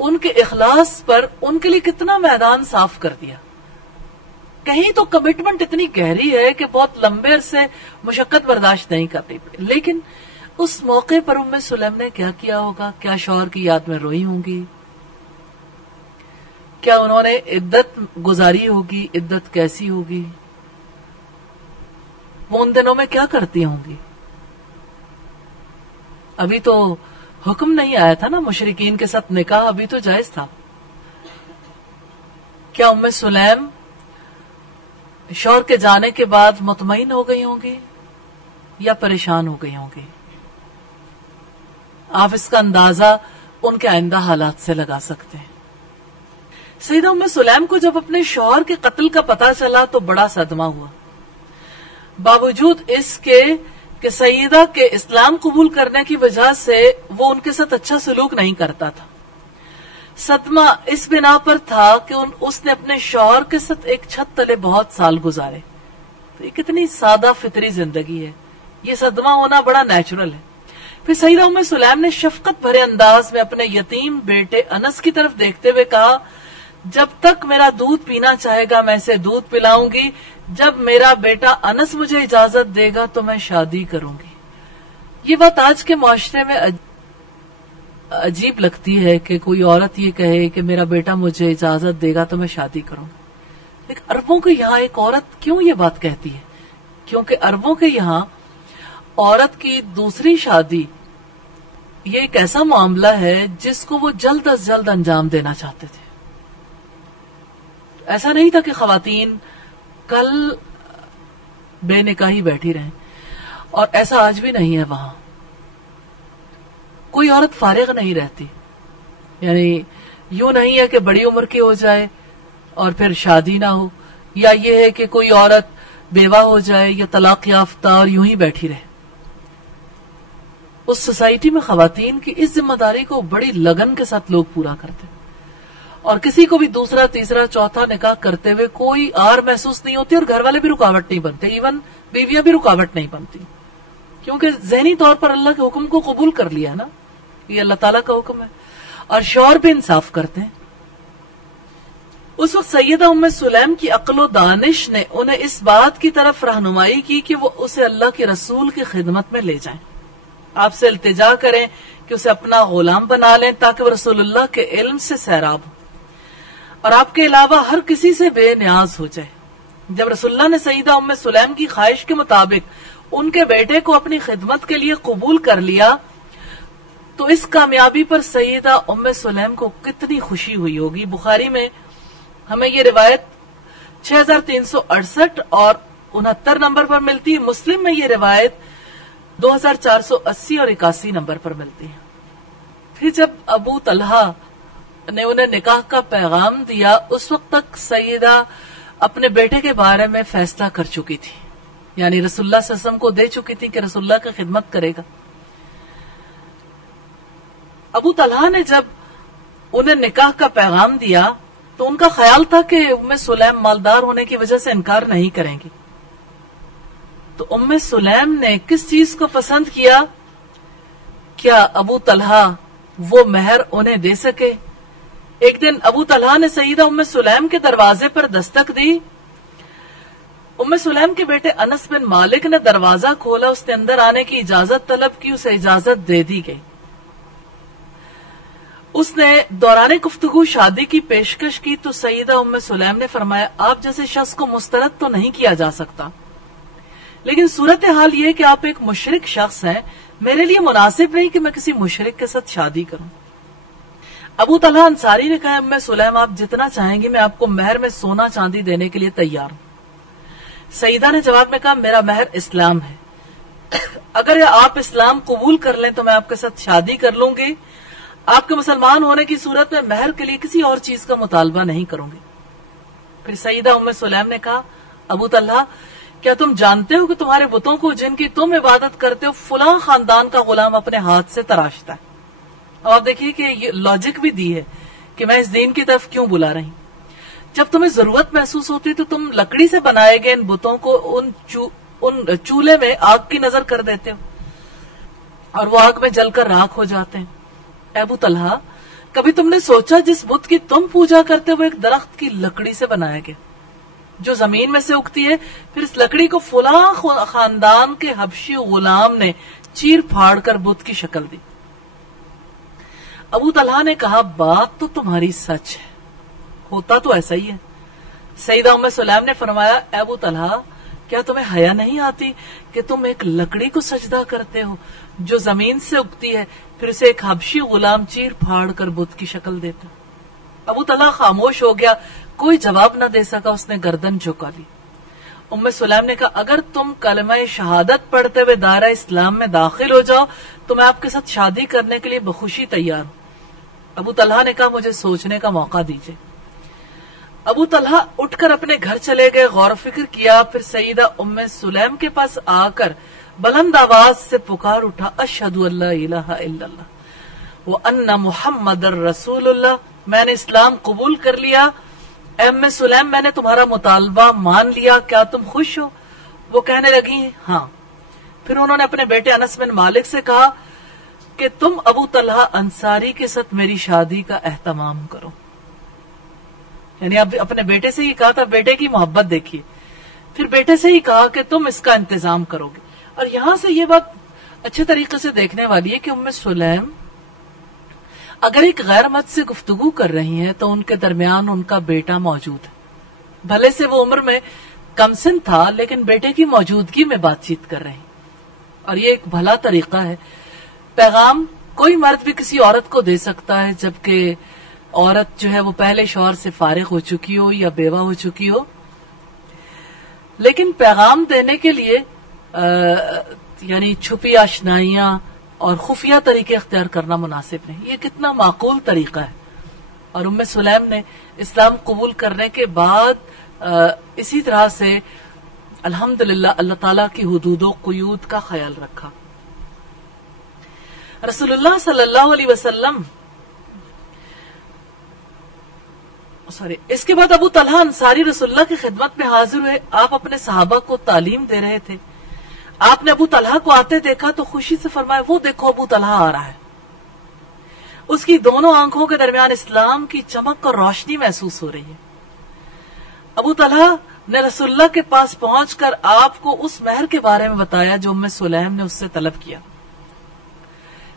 ان کے اخلاص پر ان کے لیے کتنا میدان صاف کر دیا. کہیں تو کمٹمنٹ اتنی گہری ہے کہ بہت لمبے عرصے مشقت برداشت نہیں کرنی پڑی، لیکن اس موقع پر ام سلیم نے کیا کیا ہوگا؟ کیا شوہر کی یاد میں روئی ہوں گی؟ کیا انہوں نے عدت گزاری ہوگی؟ عدت کیسی ہوگی؟ وہ ان دنوں میں کیا کرتی ہوں گی؟ ابھی تو حکم نہیں آیا تھا نا مشرکین کے ساتھ نکاح، ابھی تو جائز تھا. کیا ام سلیم شوہر کے جانے کے بعد مطمئن ہو گئی ہوں گی یا پریشان ہو گئی ہوں گی؟ آپ اس کا اندازہ ان کے آئندہ حالات سے لگا سکتے ہیں. سیدہ ام سلیم کو جب اپنے شوہر کے قتل کا پتہ چلا تو بڑا صدمہ ہوا. باوجود اس کے کہ سیدہ کے اسلام قبول کرنے کی وجہ سے وہ ان کے ساتھ اچھا سلوک نہیں کرتا تھا، صدمہ اس بنا پر تھا کہ اس نے اپنے شوہر کے ساتھ ایک چھت تلے بہت سال گزارے. تو یہ کتنی سادہ فطری زندگی ہے، یہ صدمہ ہونا بڑا نیچرل ہے. پھر سیدہ ام سلیم نے شفقت بھرے انداز میں اپنے یتیم بیٹے انس کی طرف دیکھتے ہوئے کہا، جب تک میرا دودھ پینا چاہے گا میں اسے دودھ پلاؤں گی، جب میرا بیٹا انس مجھے اجازت دے گا تو میں شادی کروں گی. یہ بات آج کے معاشرے میں عجیب لگتی ہے کہ کوئی عورت یہ کہے کہ میرا بیٹا مجھے اجازت دے گا تو میں شادی کروں گی. لیکن عربوں کے یہاں ایک عورت کیوں یہ بات کہتی ہے؟ کیونکہ عربوں کے یہاں عورت کی دوسری شادی یہ ایک ایسا معاملہ ہے جس کو وہ جلد از جلد انجام دینا چاہتے تھے. ایسا نہیں تھا کہ خواتین کل بے نکاحی بیٹھی رہیں، اور ایسا آج بھی نہیں ہے. وہاں کوئی عورت فارغ نہیں رہتی، یعنی یوں نہیں ہے کہ بڑی عمر کی ہو جائے اور پھر شادی نہ ہو، یا یہ ہے کہ کوئی عورت بیوہ ہو جائے یا طلاق یافتہ اور یوں ہی بیٹھی رہے. اس سوسائٹی میں خواتین کی اس ذمہ داری کو بڑی لگن کے ساتھ لوگ پورا کرتے، اور کسی کو بھی دوسرا تیسرا چوتھا نکاح کرتے ہوئے کوئی آر محسوس نہیں ہوتی، اور گھر والے بھی رکاوٹ نہیں بنتے، ایون بیویاں بھی رکاوٹ نہیں بنتی، کیونکہ ذہنی طور پر اللہ کے حکم کو قبول کر لیا نا، یہ اللہ تعالیٰ کا حکم ہے. اور شوہر بھی انصاف کرتے ہیں. اس وقت سیدہ ام سلیم کی عقل و دانش نے انہیں اس بات کی طرف رہنمائی کی کہ وہ اسے اللہ کے رسول کی خدمت میں لے جائیں، آپ سے التجا کریں کہ اسے اپنا غلام بنا لیں تاکہ وہ رسول اللہ کے علم سے سیراب ہو اور آپ کے علاوہ ہر کسی سے بے نیاز ہو جائے. جب رسول اللہ نے سیدہ ام سلیم کی خواہش کے مطابق ان کے بیٹے کو اپنی خدمت کے لیے قبول کر لیا تو اس کامیابی پر سیدہ ام سلیم کو کتنی خوشی ہوئی ہوگی. بخاری میں ہمیں یہ روایت 6368 اور 69 نمبر پر ملتی ہے، مسلم میں یہ روایت 2480 اور 81 نمبر پر ملتی ہے. پھر جب ابو طلحہ نے انہیں نکاح کا پیغام دیا، اس وقت تک سیدہ اپنے بیٹے کے بارے میں فیصلہ کر چکی تھی، یعنی رسول اللہ صلی اللہ علیہ وسلم کو دے چکی تھی کہ رسول اللہ کی خدمت کرے گا. ابو طلحہ نے جب انہیں نکاح کا پیغام دیا تو ان کا خیال تھا کہ ام سلیم مالدار ہونے کی وجہ سے انکار نہیں کریں گی. تو ام سلیم نے کس چیز کو پسند کیا؟ کیا ابو طلحہ وہ مہر انہیں دے سکے؟ ایک دن ابو طلحہ نے سیدہ ام سلیم کے دروازے پر دستک دی. ام سلیم کے بیٹے انس بن مالک نے دروازہ کھولا، اس نے اندر آنے کی اجازت طلب کی، اسے اجازت دے دی گئی. اس نے دوران گفتگو شادی کی پیشکش کی تو سیدہ ام سلیم نے فرمایا، آپ جیسے شخص کو مسترد تو نہیں کیا جا سکتا، لیکن صورتحال یہ کہ آپ ایک مشرک شخص ہیں، میرے لیے مناسب نہیں کہ میں کسی مشرک کے ساتھ شادی کروں. ابو طلحہ انصاری نے کہا، ام سلیم آپ جتنا چاہیں گی میں آپ کو مہر میں سونا چاندی دینے کے لیے تیار ہوں. سیدہ نے جواب میں کہا، میرا مہر اسلام ہے، اگر آپ اسلام قبول کر لیں تو میں آپ کے ساتھ شادی کر لوں گی. آپ کے مسلمان ہونے کی صورت میں مہر کے لیے کسی اور چیز کا مطالبہ نہیں کروں گی. پھر سیدہ ام سلیم نے کہا، ابو طلحہ کیا تم جانتے ہو کہ تمہارے بتوں کو جن کی تم عبادت کرتے ہو فلاں خاندان کا غلام اپنے ہاتھ سے تراشتا ہے؟ اور آپ دیکھیے کہ یہ لاجک بھی دی ہے کہ میں اس دین کی طرف کیوں بلا رہی. جب تمہیں ضرورت محسوس ہوتی تو تم لکڑی سے بنائے گئے ان بتوں کو ان چولہے میں آگ کی نظر کر دیتے ہو اور وہ آگ میں جل کر راکھ ہو جاتے ہیں. ابو طلحہ کبھی تم نے سوچا جس بت کی تم پوجا کرتے وہ ایک درخت کی لکڑی سے بنایا گیا جو زمین میں سے اگتی ہے، پھر اس لکڑی کو فلاں خاندان کے حبشی غلام نے چیر پھاڑ کر بت کی شکل دی۔ ابو طلحہ نے کہا بات تو تمہاری سچ ہے، ہوتا تو ایسا ہی ہے۔ سیدہ ام سلیم نے فرمایا اے ابو طلحہ کیا تمہیں حیا نہیں آتی کہ تم ایک لکڑی کو سجدہ کرتے ہو جو زمین سے اگتی ہے، پھر اسے ایک حبشی غلام چیر پھاڑ کر بت کی شکل دیتا۔ ابو طلحہ خاموش ہو گیا، کوئی جواب نہ دے سکا، اس نے گردن جھکا لی۔ ام سلیم نے کہا اگر تم کلمہ شہادت پڑھتے ہوئے دائرہ اسلام میں داخل ہو جاؤ تو میں آپ کے ساتھ شادی کرنے کے لیے بخوشی تیار ہوں۔ ابو طلحہ نے کہا مجھے سوچنے کا موقع دیجیے۔ ابو طلحہ اٹھ کر اپنے گھر چلے گئے، غور و فکر کیا، پھر سیدہ ام سلیم کے پاس آ کر بلند آواز سے پکار اٹھا اشہد ان لا الہ الا اللہ وان محمد رسول اللہ، میں نے اسلام قبول کر لیا۔ اے ام سلیم میں نے تمہارا مطالبہ مان لیا، کیا تم خوش ہو؟ وہ کہنے لگی ہاں۔ پھر انہوں نے اپنے بیٹے انس بن مالک سے کہا کہ تم ابو طلحہ انصاری کے ساتھ میری شادی کا اہتمام کرو، یعنی اب اپنے بیٹے سے ہی کہا تھا، بیٹے کی محبت دیکھیے، پھر بیٹے سے ہی کہا کہ تم اس کا انتظام کرو گے۔ اور یہاں سے یہ بات اچھے طریقے سے دیکھنے والی ہے کہ ام سلیم اگر ایک غیر مرد سے گفتگو کر رہی ہیں تو ان کے درمیان ان کا بیٹا موجود ہے، بھلے سے وہ عمر میں کم سن تھا لیکن بیٹے کی موجودگی میں بات چیت کر رہی، اور یہ ایک بھلا طریقہ ہے۔ پیغام کوئی مرد بھی کسی عورت کو دے سکتا ہے جبکہ عورت جو ہے وہ پہلے شوہر سے فارغ ہو چکی ہو یا بیوہ ہو چکی ہو، لیکن پیغام دینے کے لیے یعنی چھپی آشنائیاں اور خفیہ طریقے اختیار کرنا مناسب نہیں۔ یہ کتنا معقول طریقہ ہے، اور ام سلیم نے اسلام قبول کرنے کے بعد اسی طرح سے الحمدللہ اللہ تعالیٰ کی حدود و قیود کا خیال رکھا۔ رسول اللہ صلی اللہ علیہ وسلم اس کے بعد ابو طلحہ انصاری رسول اللہ کی خدمت میں حاضر ہوئے۔ آپ اپنے صحابہ کو تعلیم دے رہے تھے، آپ نے ابو طلحہ کو آتے دیکھا تو خوشی سے فرمایا وہ دیکھو ابو طلحہ آ رہا ہے۔ اس کی دونوں آنکھوں کے درمیان اسلام کی چمک اور روشنی محسوس ہو رہی ہے۔ ابو طلحہ نے رسول اللہ کے پاس پہنچ کر آپ کو اس مہر کے بارے میں بتایا جو ام سلیم نے اس سے طلب کیا۔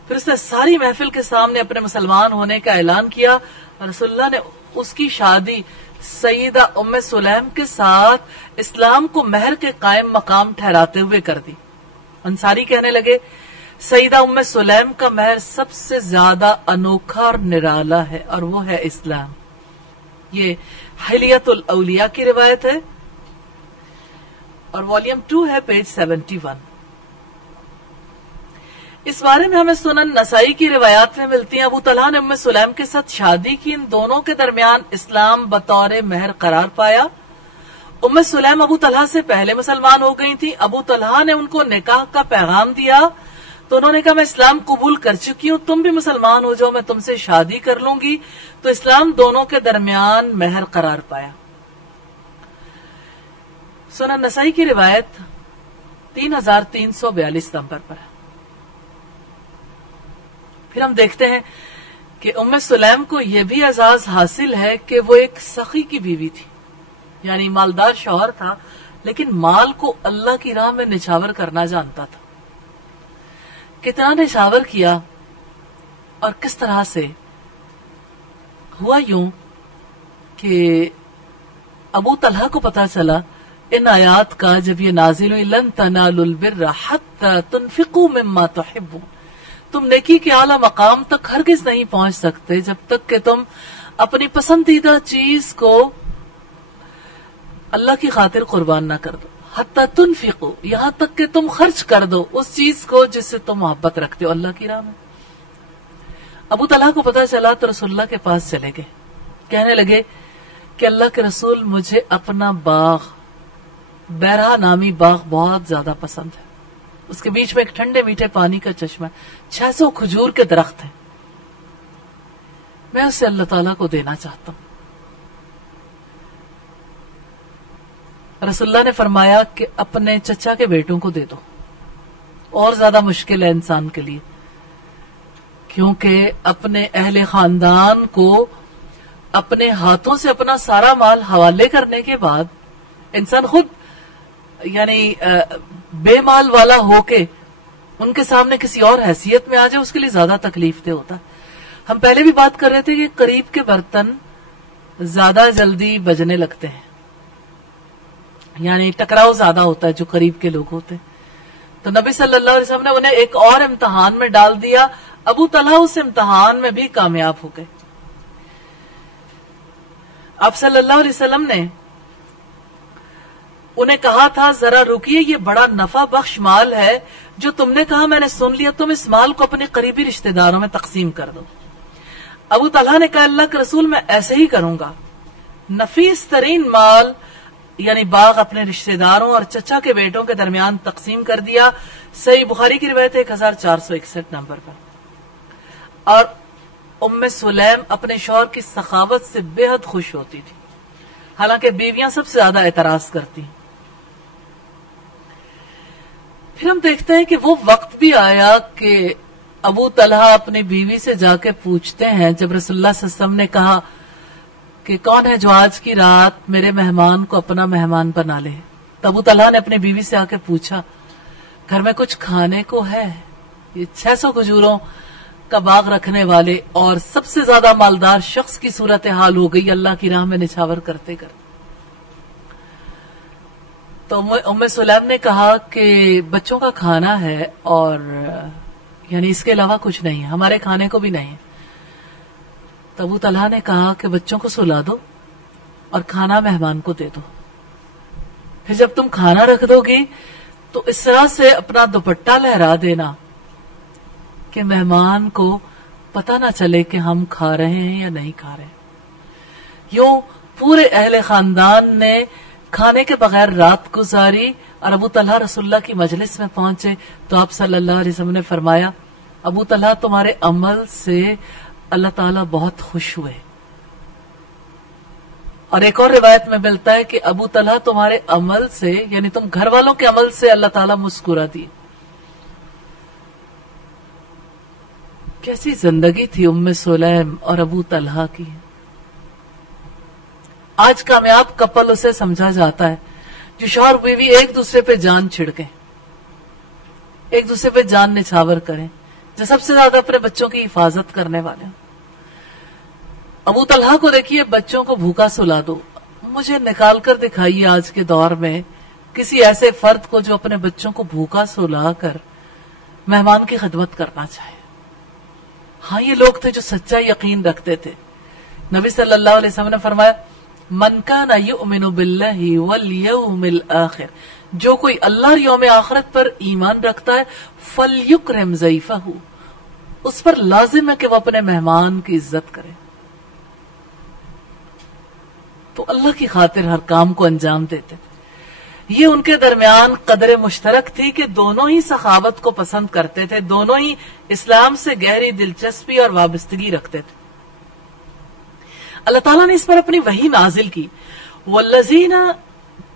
پھر اس نے ساری محفل کے سامنے اپنے مسلمان ہونے کا اعلان کیا، اور رسول اللہ نے اس کی شادی سیدہ ام سلیم کے ساتھ اسلام کو مہر کے قائم مقام ٹھہراتے ہوئے کر دی۔ انصاری کہنے لگے سیدہ ام سلیم کا مہر سب سے زیادہ انوکھا اور نرالا ہے اور وہ ہے اسلام۔ یہ حلیت الاولیاء کی روایت ہے اور والیوم 2 ہے، پیج 71۔ اس بارے میں ہمیں سنن نسائی کی روایات میں ملتی ہیں۔ ابو طلحہ نے ام سلیم کے ساتھ شادی کی، ان دونوں کے درمیان اسلام بطور مہر قرار پایا۔ ام سلیم ابو طلحہ سے پہلے مسلمان ہو گئی تھی۔ ابو طلحہ نے ان کو نکاح کا پیغام دیا تو انہوں نے کہا میں اسلام قبول کر چکی ہوں، تم بھی مسلمان ہو جاؤ، میں تم سے شادی کر لوں گی۔ تو اسلام دونوں کے درمیان مہر قرار پایا۔ سنن نسائی کی روایت 3342 نمبر پر ہے۔ پھر ہم دیکھتے ہیں کہ ام سلیم کو یہ بھی اعزاز حاصل ہے کہ وہ ایک سخی کی بیوی تھی، یعنی مالدار شوہر تھا لیکن مال کو اللہ کی راہ میں نچھاور کرنا جانتا تھا۔ کتنا نچھاور کیا اور کس طرح سے ہوا یوں کہ ابو طلحہ کو پتا چلا ان آیات کا جب یہ نازل ہوئی لن تنالوا البر حتى تنفقوا مما تحبون، تم نیکی کے اعلیٰ مقام تک ہرگز نہیں پہنچ سکتے جب تک کہ تم اپنی پسندیدہ چیز کو اللہ کی خاطر قربان نہ کر دو، حتی تنفقو، یہاں تک کہ تم خرچ کر دو اس چیز کو جس سے تم محبت رکھتے ہو اللہ کی راہ میں۔ ابو طلحہ کو پتا چلا تو رسول اللہ کے پاس چلے گئے، کہنے لگے کہ اللہ کے رسول مجھے اپنا باغ بیرہ نامی باغ بہت زیادہ پسند ہے، اس کے بیچ میں ایک ٹھنڈے میٹھے پانی کا چشمہ، 600 کھجور کے درخت ہیں، میں اسے اللہ تعالیٰ کو دینا چاہتا ہوں۔ رسول اللہ نے فرمایا کہ اپنے چچا کے بیٹوں کو دے دو، اور زیادہ مشکل ہے انسان کے لیے کیونکہ اپنے اہل خاندان کو اپنے ہاتھوں سے اپنا سارا مال حوالے کرنے کے بعد انسان خود یعنی بے مال والا ہو کے ان کے سامنے کسی اور حیثیت میں آ جائے، اس کے لیے زیادہ تکلیف دہ ہوتا ہے۔ ہم پہلے بھی بات کر رہے تھے کہ قریب کے برتن زیادہ جلدی بجنے لگتے ہیں، یعنی ٹکراؤ زیادہ ہوتا ہے جو قریب کے لوگ ہوتے ہیں۔ تو نبی صلی اللہ علیہ وسلم نے انہیں ایک اور امتحان میں ڈال دیا، ابو طلحہ اس امتحان میں بھی کامیاب ہو گئے۔ آپ صلی اللہ علیہ وسلم نے انہیں کہا تھا ذرا رکیے، یہ بڑا نفع بخش مال ہے جو تم نے کہا، میں نے سن لیا، تم اس مال کو اپنے قریبی رشتہ داروں میں تقسیم کر دو۔ ابو طلحہ نے کہا اللہ کے رسول میں ایسے ہی کروں گا۔ نفیس ترین مال یعنی باغ اپنے رشتہ داروں اور چچا کے بیٹوں کے درمیان تقسیم کر دیا۔ صحیح بخاری کی روایت 1461 نمبر پر۔ اور ام سلیم اپنے شوہر کی سخاوت سے بے حد خوش ہوتی تھی، حالانکہ بیویاں سب سے زیادہ اعتراض کرتی ہیں۔ پھر ہم دیکھتے ہیں کہ وہ وقت بھی آیا کہ ابو طلحہ اپنی بیوی سے جا کے پوچھتے ہیں، جب رسول اللہ صلی اللہ علیہ وسلم نے کہا کہ کون ہے جو آج کی رات میرے مہمان کو اپنا مہمان بنا لے، تو ابو طلحہ نے اپنی بیوی سے آ کے پوچھا گھر میں کچھ کھانے کو ہے؟ یہ 600 کھجوروں کا باغ رکھنے والے اور سب سے زیادہ مالدار شخص کی صورتحال ہو گئی اللہ کی راہ میں نچھاور کرتے کرتے۔ تو ام سلیم نے کہا کہ بچوں کا کھانا ہے اور یعنی اس کے علاوہ کچھ نہیں ہے، ہمارے کھانے کو بھی نہیں۔ تو ابو طلحہ نے کہا کہ بچوں کو سلا دو اور کھانا مہمان کو دے دو، پھر جب تم کھانا رکھ دو گی تو اس طرح سے اپنا دوپٹہ لہرا دینا کہ مہمان کو پتہ نہ چلے کہ ہم کھا رہے ہیں یا نہیں کھا رہے۔ یوں پورے اہل خاندان نے کھانے کے بغیر رات گزاری اور ابو طلحہ رسول اللہ کی مجلس میں پہنچے تو آپ صلی اللہ علیہ وسلم نے فرمایا ابو طلحہ تمہارے عمل سے اللہ تعالیٰ بہت خوش ہوئے۔ اور ایک اور روایت میں ملتا ہے کہ ابو طلحہ تمہارے عمل سے یعنی تم گھر والوں کے عمل سے اللہ تعالیٰ مسکرا دی۔ کیسی زندگی تھی ام سلیم اور ابو طلحہ کی۔ آج کامیاب کپل اسے سمجھا جاتا ہے جو شوہر بیوی ایک دوسرے پہ جان چھڑکیں، ایک دوسرے پہ جان نچھاور کریں، جو سب سے زیادہ اپنے بچوں کی حفاظت کرنے والے ہیں۔ ابو طلحہ کو دیکھیے، بچوں کو بھوکا سلا دو، مجھے نکال کر دکھائیے آج کے دور میں کسی ایسے فرد کو جو اپنے بچوں کو بھوکا سلا کر مہمان کی خدمت کرنا چاہے۔ ہاں یہ لوگ تھے جو سچا یقین رکھتے تھے۔ نبی صلی اللہ علیہ وسلم نے فرمایا من کان یؤمن باللہ والیوم الآخر، جو کوئی اللہ اور یوم آخرت پر ایمان رکھتا ہے فلیکرم ضیفہ، اس پر لازم ہے کہ وہ اپنے مہمان کی عزت کرے۔ تو اللہ کی خاطر ہر کام کو انجام دیتے تھے۔ یہ ان کے درمیان قدر مشترک تھی کہ دونوں ہی سخاوت کو پسند کرتے تھے، دونوں ہی اسلام سے گہری دلچسپی اور وابستگی رکھتے تھے۔ اللہ تعالیٰ نے اس پر اپنی وحی نازل کی، والذین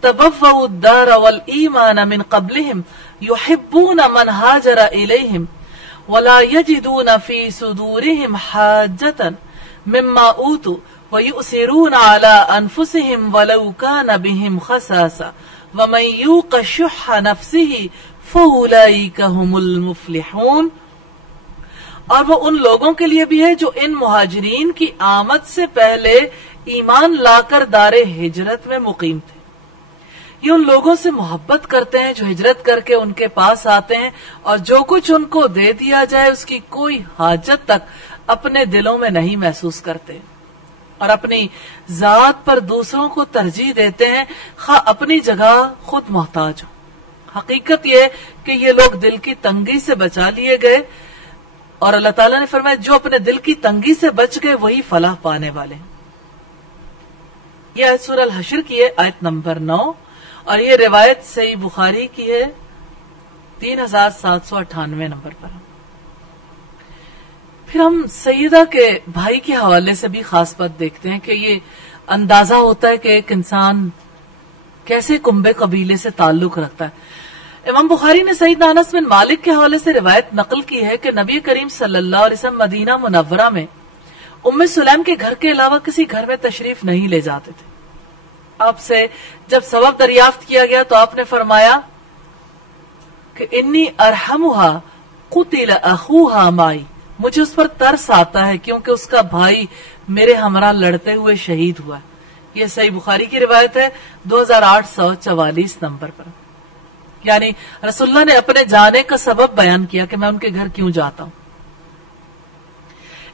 تبوؤا الدار والایمان من قبلہم یحبون من ہاجر الیہم ولا یجدون فی صدورہم حاجۃ مما اوتوا وَيُؤْثِرُونَ عَلَىٰ أَنفُسِهِمْ وَلَوْ كَانَ بِهِمْ خَصَاصَةٌ وَمَن يُوقَ شُحَّ نَفْسِهِ فَأُولَٰئِكَ هُمُ الْمُفْلِحُونَ۔ اور وہ ان لوگوں کے لیے بھی ہے جو ان مہاجرین کی آمد سے پہلے ایمان لا کر دار ہجرت میں مقیم تھے۔ یہ ان لوگوں سے محبت کرتے ہیں جو ہجرت کر کے ان کے پاس آتے ہیں اور جو کچھ ان کو دے دیا جائے اس کی کوئی حاجت تک اپنے دلوں میں نہیں محسوس کرتے، اور اپنی ذات پر دوسروں کو ترجیح دیتے ہیں خواہ اپنی جگہ خود محتاج ہو۔ حقیقت یہ کہ یہ لوگ دل کی تنگی سے بچا لیے گئے، اور اللہ تعالیٰ نے فرمایا جو اپنے دل کی تنگی سے بچ گئے وہی فلاح پانے والے ہیں۔ یہ آیت سورہ الحشر کی ہے، آیت نمبر 9، اور یہ روایت صحیح بخاری کی ہے 3798 نمبر پر۔ پھر ہم سیدہ کے بھائی کے حوالے سے بھی خاص بات دیکھتے ہیں کہ یہ اندازہ ہوتا ہے کہ ایک انسان کیسے کنبے قبیلے سے تعلق رکھتا ہے۔ امام بخاری نے سیدنا انس بن مالک کے حوالے سے روایت نقل کی ہے کہ نبی کریم صلی اللہ علیہ وسلم مدینہ منورہ میں ام سلیم کے گھر کے علاوہ کسی گھر میں تشریف نہیں لے جاتے تھے. آپ سے جب سبب دریافت کیا گیا تو آپ نے فرمایا کہ انی ارحمھا قتل اخوھا مائی، مجھے اس پر ترس آتا ہے کیونکہ اس کا بھائی میرے ہمراہ لڑتے ہوئے شہید ہوا. یہ صحیح بخاری کی روایت ہے 2844 نمبر پر. یعنی رسول اللہ نے اپنے جانے کا سبب بیان کیا کہ میں ان کے گھر کیوں جاتا ہوں.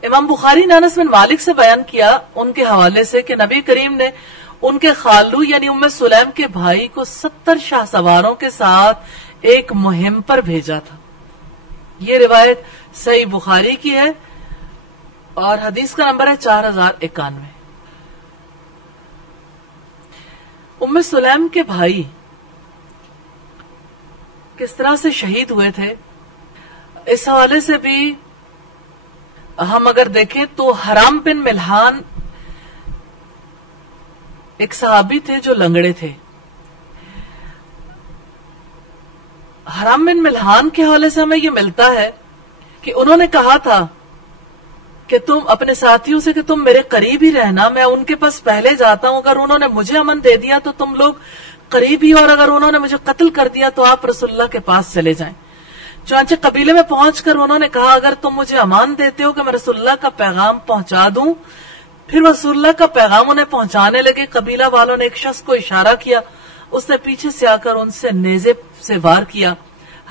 امام بخاری نے انس بن مالک سے بیان کیا ان کے حوالے سے کہ نبی کریم نے ان کے خالو یعنی ام سلیم کے بھائی کو 70 شاہ سواروں کے ساتھ ایک مہم پر بھیجا تھا. یہ روایت صحیح بخاری کی ہے اور حدیث کا نمبر ہے 4091. ام سلیم کے بھائی کس طرح سے شہید ہوئے تھے، اس حوالے سے بھی ہم اگر دیکھیں تو حرام بن ملحان ایک صحابی تھے جو لنگڑے تھے. حرام بن ملحان کے حوالے سے ہمیں یہ ملتا ہے کہ انہوں نے کہا تھا کہ تم اپنے ساتھیوں سے کہ تم میرے قریب ہی رہنا، میں ان کے پاس پہلے جاتا ہوں، اگر انہوں نے مجھے امن دے دیا تو تم لوگ قریب ہی، اور اگر انہوں نے مجھے قتل کر دیا تو آپ رسول اللہ کے پاس چلے جائیں. چنانچہ قبیلے میں پہنچ کر انہوں نے کہا اگر تم مجھے امان دیتے ہو کہ میں رسول اللہ کا پیغام پہنچا دوں. پھر رسول اللہ کا پیغام انہیں پہنچانے لگے. قبیلہ والوں نے ایک شخص کو اشارہ کیا، اس نے پیچھے سے آ کر ان سے نیزے سے وار کیا.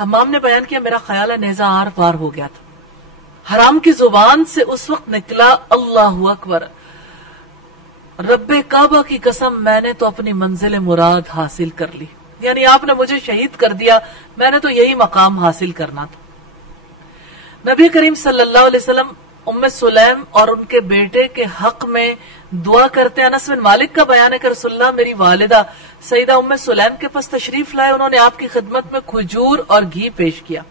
حمام نے بیان کیا میرا خیال ہے نیزہ آر پار ہو گیا تھا. حرام کی زبان سے اس وقت نکلا اللہ اکبر، رب کعبہ کی قسم میں نے تو اپنی منزل مراد حاصل کر لی، یعنی آپ نے مجھے شہید کر دیا، میں نے تو یہی مقام حاصل کرنا تھا. نبی کریم صلی اللہ علیہ وسلم ام سلیم اور ان کے بیٹے کے حق میں دعا کرتے ہیں. انس بن مالک کا بیان ہے کہ رسول اللہ میری والدہ سیدہ ام سلیم کے پاس تشریف لائے، انہوں نے آپ کی خدمت میں کھجور اور گھی پیش کیا.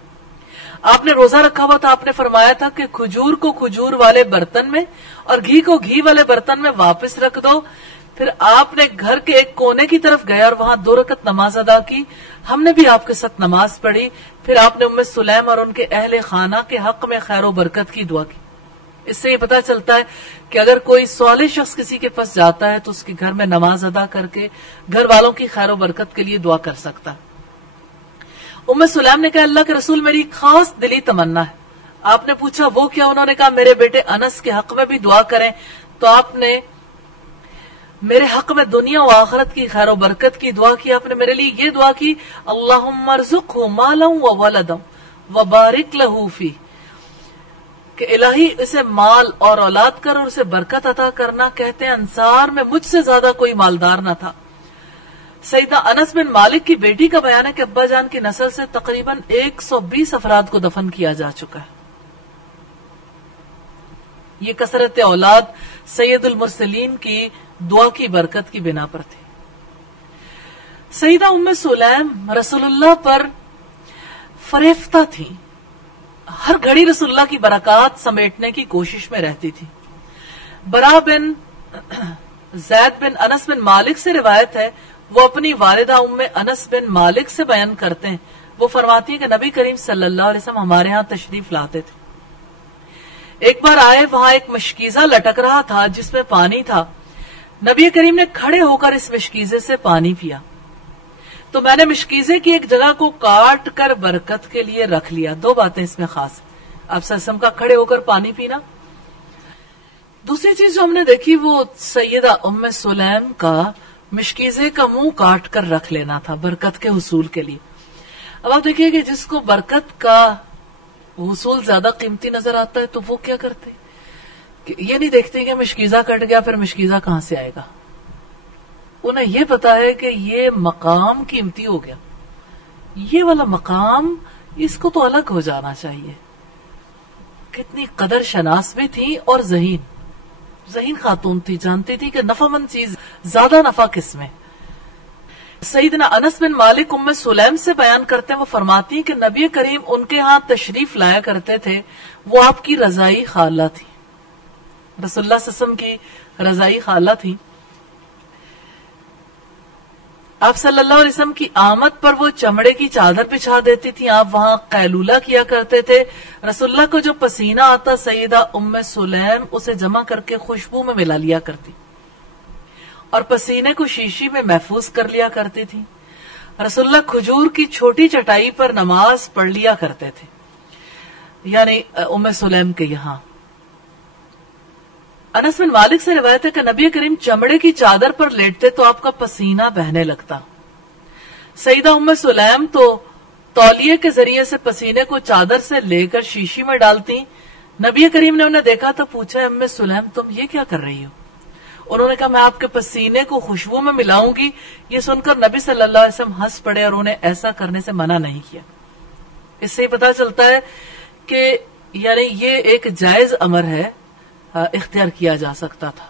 آپ نے روزہ رکھا ہوا تھا، آپ نے فرمایا تھا کہ کھجور کو کھجور والے برتن میں اور گھی کو گھی والے برتن میں واپس رکھ دو. پھر آپ نے گھر کے ایک کونے کی طرف گئے اور وہاں 2 رکعت نماز ادا کی. ہم نے بھی آپ کے ساتھ نماز پڑھی. پھر آپ نے ام سلیم اور ان کے اہل خانہ کے حق میں خیر و برکت کی دعا کی. اس سے یہ پتا چلتا ہے کہ اگر کوئی صالح شخص کسی کے پاس جاتا ہے تو اس کے گھر میں نماز ادا کر کے گھر والوں کی خیر و برکت کے لیے دعا کر سکتا ہے. ام سلیم نے کہا اللہ کے رسول میری خاص دلی تمنا ہے. آپ نے پوچھا وہ کیا؟ انہوں نے کہا میرے بیٹے انس کے حق میں بھی دعا کریں. تو آپ نے میرے حق میں دنیا و آخرت کی خیر و برکت کی دعا کی. آپ نے میرے لیے یہ دعا کی اللہم ارزقہ مالا و ولدا وبارک لہ فی، کہ الہی اسے مال اور اولاد کر اور اسے برکت عطا کرنا. کہتے ہیں انصار میں مجھ سے زیادہ کوئی مالدار نہ تھا. سیدہ انس بن مالک کی بیٹی کا بیان ہے کہ ابا جان کی نسل سے تقریباً 120 افراد کو دفن کیا جا چکا ہے. یہ کثرت اولاد سید المرسلین کی دعا کی برکت کی بنا پر تھی. سیدہ ام سلیم رسول اللہ پر فریفتہ تھی، ہر گھڑی رسول اللہ کی برکات سمیٹنے کی کوشش میں رہتی تھی. برا بن زید بن انس بن مالک سے روایت ہے، وہ اپنی والدہ ام انس بن مالک سے بیان کرتے ہیں. وہ فرماتی ہیں کہ نبی کریم صلی اللہ علیہ وسلم ہمارے ہاں تشریف لاتے تھے. ایک بار آئے، وہاں ایک مشکیزہ لٹک رہا تھا جس میں پانی تھا. نبی کریم نے کھڑے ہو کر اس مشکیزے سے پانی پیا. تو میں نے مشکیزے کی ایک جگہ کو کاٹ کر برکت کے لیے رکھ لیا. 2 باتیں اس میں خاص، آپ صلی اللہ علیہ وسلم کا کھڑے ہو کر پانی پینا. دوسری چیز جو ہم نے دیکھی وہ سیدہ ام سلیم کا مشکیزے کا منہ کاٹ کر رکھ لینا تھا برکت کے حصول کے لیے. اب آپ دیکھیے کہ جس کو برکت کا حصول زیادہ قیمتی نظر آتا ہے تو وہ کیا کرتے، کہ یہ نہیں دیکھتے کہ مشکیزہ کٹ گیا پھر مشکیزہ کہاں سے آئے گا. انہیں یہ پتا ہے کہ یہ مقام قیمتی ہو گیا، یہ والا مقام اس کو تو الگ ہو جانا چاہیے. کتنی قدر شناس بھی تھی اور ذہین خاتون تھی، جانتی تھی کہ نفع مند چیز زیادہ نفع کس میں. سیدنا انس بن مالک ام سلیم سے بیان کرتے ہیں، وہ فرماتی ہیں کہ نبی کریم ان کے ہاں تشریف لایا کرتے تھے، وہ آپ کی رضائی خالہ تھی، رسول اللہ صلی اللہ علیہ وسلم کی رضائی خالہ تھی. آپ صلی اللہ علیہ وسلم کی آمد پر وہ چمڑے کی چادر بچھا دیتی تھی. آپ وہاں قیلولہ کیا کرتے تھے. رسول اللہ کو جو پسینہ آتا سیدہ ام سلیم اسے جمع کر کے خوشبو میں ملا لیا کرتی اور پسینے کو شیشی میں محفوظ کر لیا کرتی تھی. رسول اللہ کھجور کی چھوٹی چٹائی پر نماز پڑھ لیا کرتے تھے، یعنی ام سلیم کے یہاں. انس بن مالک سے روایت ہے کہ نبی کریم چمڑے کی چادر پر لیٹتے تو آپ کا پسینہ بہنے لگتا. سیدہ ام سلیم تو تولیے کے ذریعے سے پسینے کو چادر سے لے کر شیشی میں ڈالتی. نبی کریم نے انہیں دیکھا تو پوچھا ام سلیم تم یہ کیا کر رہی ہو؟ انہوں نے کہا میں آپ کے پسینے کو خوشبو میں ملاؤں گی. یہ سن کر نبی صلی اللہ علیہ وسلم ہنس پڑے اور انہیں ایسا کرنے سے منع نہیں کیا. اس سے پتا چلتا ہے کہ یعنی یہ ایک جائز امر ہے، اختیار کیا جا سکتا تھا.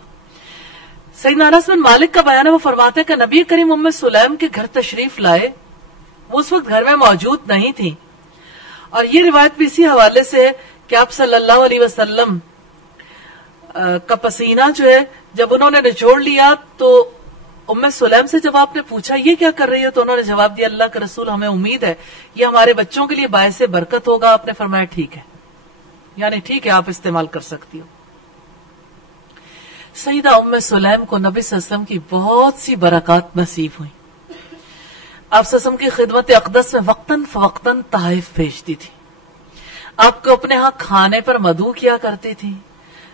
سیدنا انس بن مالک کا بیان ہے، وہ فرماتے ہیں کہ نبی کریم ام سلیم کے گھر تشریف لائے. وہ اس وقت گھر میں موجود نہیں تھی، اور یہ روایت بھی اسی حوالے سے ہے کہ آپ صلی اللہ علیہ وسلم کا پسینہ جو ہے جب انہوں نے نچوڑ لیا تو ام سلیم سے جب آپ نے پوچھا یہ کیا کر رہی ہے تو انہوں نے جواب دیا اللہ کے رسول ہمیں امید ہے یہ ہمارے بچوں کے لیے باعث برکت ہوگا. آپ نے فرمایا ٹھیک ہے، یعنی ٹھیک ہے آپ استعمال کر سکتی ہو. سیدہ ام سلیم کو نبی صلی اللہ علیہ وسلم کی بہت سی برکات نصیب ہوئی. آپ صلی اللہ علیہ وسلم کی خدمت اقدس میں وقتاً فوقتاً تحائف بھیجتی تھی. آپ کو اپنے ہاں کھانے پر مدعو کیا کرتی تھی.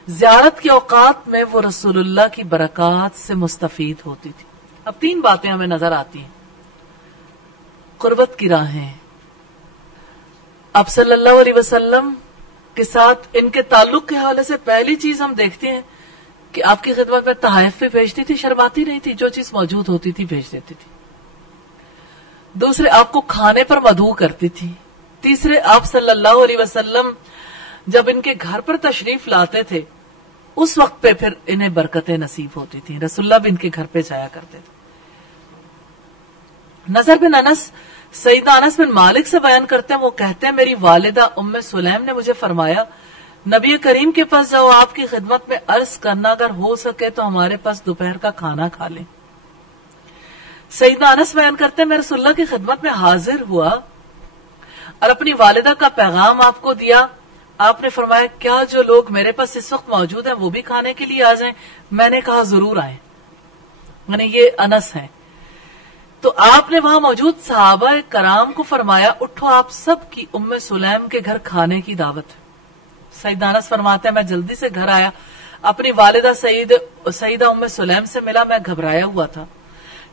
زیارت کے اوقات میں وہ رسول اللہ کی برکات سے مستفید ہوتی تھی. اب 3 باتیں ہمیں نظر آتی ہیں. قربت کی راہیں، آپ صلی اللہ علیہ وسلم کے ساتھ ان کے تعلق کے حوالے سے پہلی چیز ہم دیکھتے ہیں کہ آپ کی خدمت میں تحائف بھی بھیجتی تھی، شرماتی نہیں تھی، جو چیز موجود ہوتی تھی بھیج دیتی تھی. دوسرے آپ کو کھانے پر مدعو کرتی تھی. تیسرے آپ صلی اللہ علیہ وسلم جب ان کے گھر پر تشریف لاتے تھے اس وقت پہ پھر انہیں برکتیں نصیب ہوتی تھیں. رسول اللہ بھی ان کے گھر پہ جایا کرتے تھے. نظر بن انس سیدنا انس بن مالک سے بیان کرتے ہیں، وہ کہتے ہیں میری والدہ ام سلیم نے مجھے فرمایا نبی کریم کے پاس جاؤ، آپ کی خدمت میں عرض کرنا اگر ہو سکے تو ہمارے پاس دوپہر کا کھانا کھا لیں. سیدنا انس بیان کرتے ہیں میں رسول اللہ کی خدمت میں حاضر ہوا اور اپنی والدہ کا پیغام آپ کو دیا. آپ نے فرمایا کیا جو لوگ میرے پاس اس وقت موجود ہیں وہ بھی کھانے کے لیے آ جائیں؟ میں نے کہا ضرور آئیں. یعنی یہ انس ہیں. تو آپ نے وہاں موجود صحابہ کرام کو فرمایا اٹھو آپ سب کی ام سلیم کے گھر کھانے کی دعوت. سیدنا انس فرماتے ہیں میں جلدی سے گھر آیا، اپنی والدہ سیدہ ام سلیم سے ملا. میں گھبرایا ہوا تھا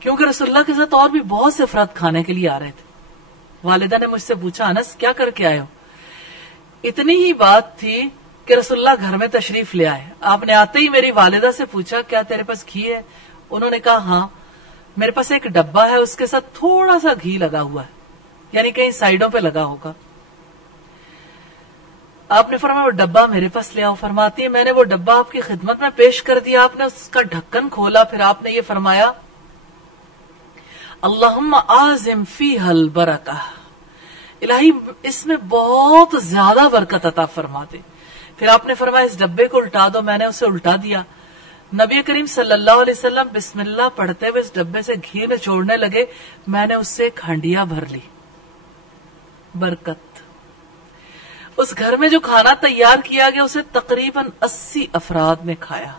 کیونکہ رسول اللہ کے ساتھ اور بھی بہت سے افراد کھانے کے لیے آ رہے تھے. والدہ نے مجھ سے پوچھا انس کیا کر کے آئے ہو؟ اتنی ہی بات تھی کہ رسول اللہ گھر میں تشریف لے آئے. آپ نے آتے ہی میری والدہ سے پوچھا کیا تیرے پاس گھی ہے؟ انہوں نے کہا ہاں میرے پاس ایک ڈبہ ہے، اس کے ساتھ تھوڑا سا گھی لگا ہوا ہے، یعنی کہیں سائڈوں پہ لگا ہوگا. آپ نے فرمایا وہ ڈبہ میرے پاس لے آؤ. فرماتی ہے میں نے وہ ڈبہ آپ کی خدمت میں پیش کر دیا. آپ نے اس کا ڈھکن کھولا، پھر آپ نے یہ فرمایا اللہم اعظم فیہ البرکہ، الہی اس میں بہت زیادہ برکت عطا فرما دے. پھر آپ نے فرمایا اس ڈبے کو الٹا دو. میں نے اسے الٹا دیا. نبی کریم صلی اللہ علیہ وسلم بسم اللہ پڑھتے ہوئے اس ڈبے سے گھی نچوڑنے لگے. میں نے اس سے ایک ہنڈیا بھر لی. برکت. اس گھر میں جو کھانا تیار کیا گیا اسے تقریباً 80 افراد نے کھایا.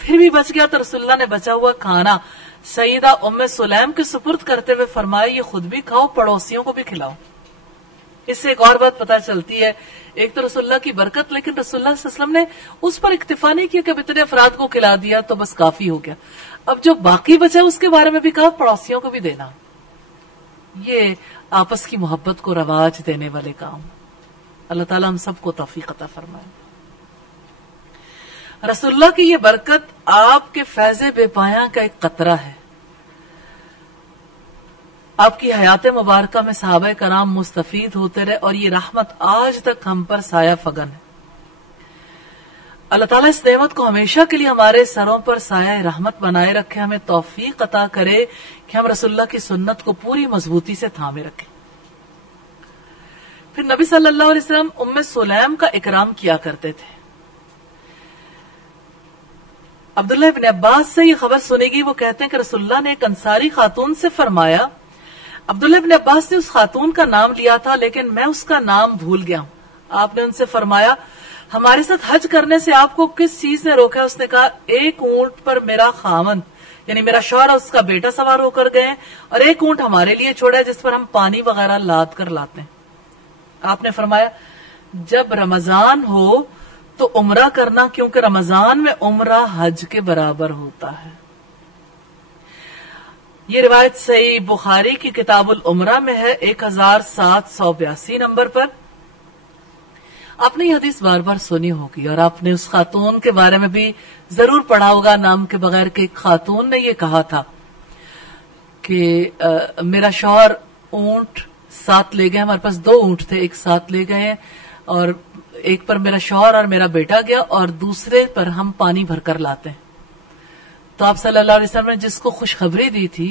پھر بھی بچ گیا تو رسول اللہ نے بچا ہوا کھانا سیدہ ام سلیم کے سپرد کرتے ہوئے فرمایا یہ خود بھی کھاؤ، پڑوسیوں کو بھی کھلاؤ. اس سے ایک اور بات پتا چلتی ہے، ایک تو رسول اللہ کی برکت، لیکن رسول اللہ صلی اللہ علیہ وسلم نے اس پر اکتفا نہیں کیا کہ اب اتنے افراد کو کھلا دیا تو بس کافی ہو گیا. اب جو باقی بچا اس کے بارے میں بھی کہا پڑوسیوں کو بھی دینا. یہ آپس کی محبت کو رواج دینے والے کام. اللہ تعالیٰ ہم سب کو توفیق عطا فرمائے. رسول اللہ کی یہ برکت آپ کے فیض بے پایاں کا ایک قطرہ ہے. آپ کی حیات مبارکہ میں صحابہ کرام مستفید ہوتے رہے اور یہ رحمت آج تک ہم پر سایہ فگن ہے. اللہ تعالیٰ اس نعمت کو ہمیشہ کے لیے ہمارے سروں پر سایہ رحمت بنائے رکھے. ہمیں توفیق عطا کرے کہ ہم رسول اللہ کی سنت کو پوری مضبوطی سے تھامے رکھیں. پھر نبی صلی اللہ علیہ وسلم ام سلیم کا اکرام کیا کرتے تھے. عبداللہ ابن عباس سے یہ خبر سنے گی. وہ کہتے ہیں کہ رسول اللہ نے ایک انصاری خاتون سے فرمایا. عبداللہ ابن عباس نے اس خاتون کا نام لیا تھا لیکن میں اس کا نام بھول گیا ہوں. آپ نے ان سے فرمایا ہمارے ساتھ حج کرنے سے آپ کو کس چیز نے روکا؟ اس نے کہا ایک اونٹ پر میرا خاوند یعنی میرا شوہر اور اس کا بیٹا سوار ہو کر گئے اور ایک اونٹ ہمارے لیے چھوڑا ہے جس پر ہم پانی وغیرہ لاد کر لاتے ہیں. آپ نے فرمایا جب رمضان ہو تو عمرہ کرنا کیونکہ رمضان میں عمرہ حج کے برابر ہوتا ہے. یہ روایت صحیح بخاری کی کتاب العمرہ میں ہے 1782 نمبر پر. آپ نے یہ حدیث بار بار سنی ہوگی اور آپ نے اس خاتون کے بارے میں بھی ضرور پڑھا ہوگا نام کے بغیر کہ ایک خاتون نے یہ کہا تھا کہ میرا شوہر اونٹ ساتھ لے گئے. ہمارے پاس 2 اونٹ تھے, ایک ساتھ لے گئے اور ایک پر میرا شوہر اور میرا بیٹا گیا اور دوسرے پر ہم پانی بھر کر لاتے ہیں. تو آپ صلی اللہ علیہ وسلم نے جس کو خوشخبری دی تھی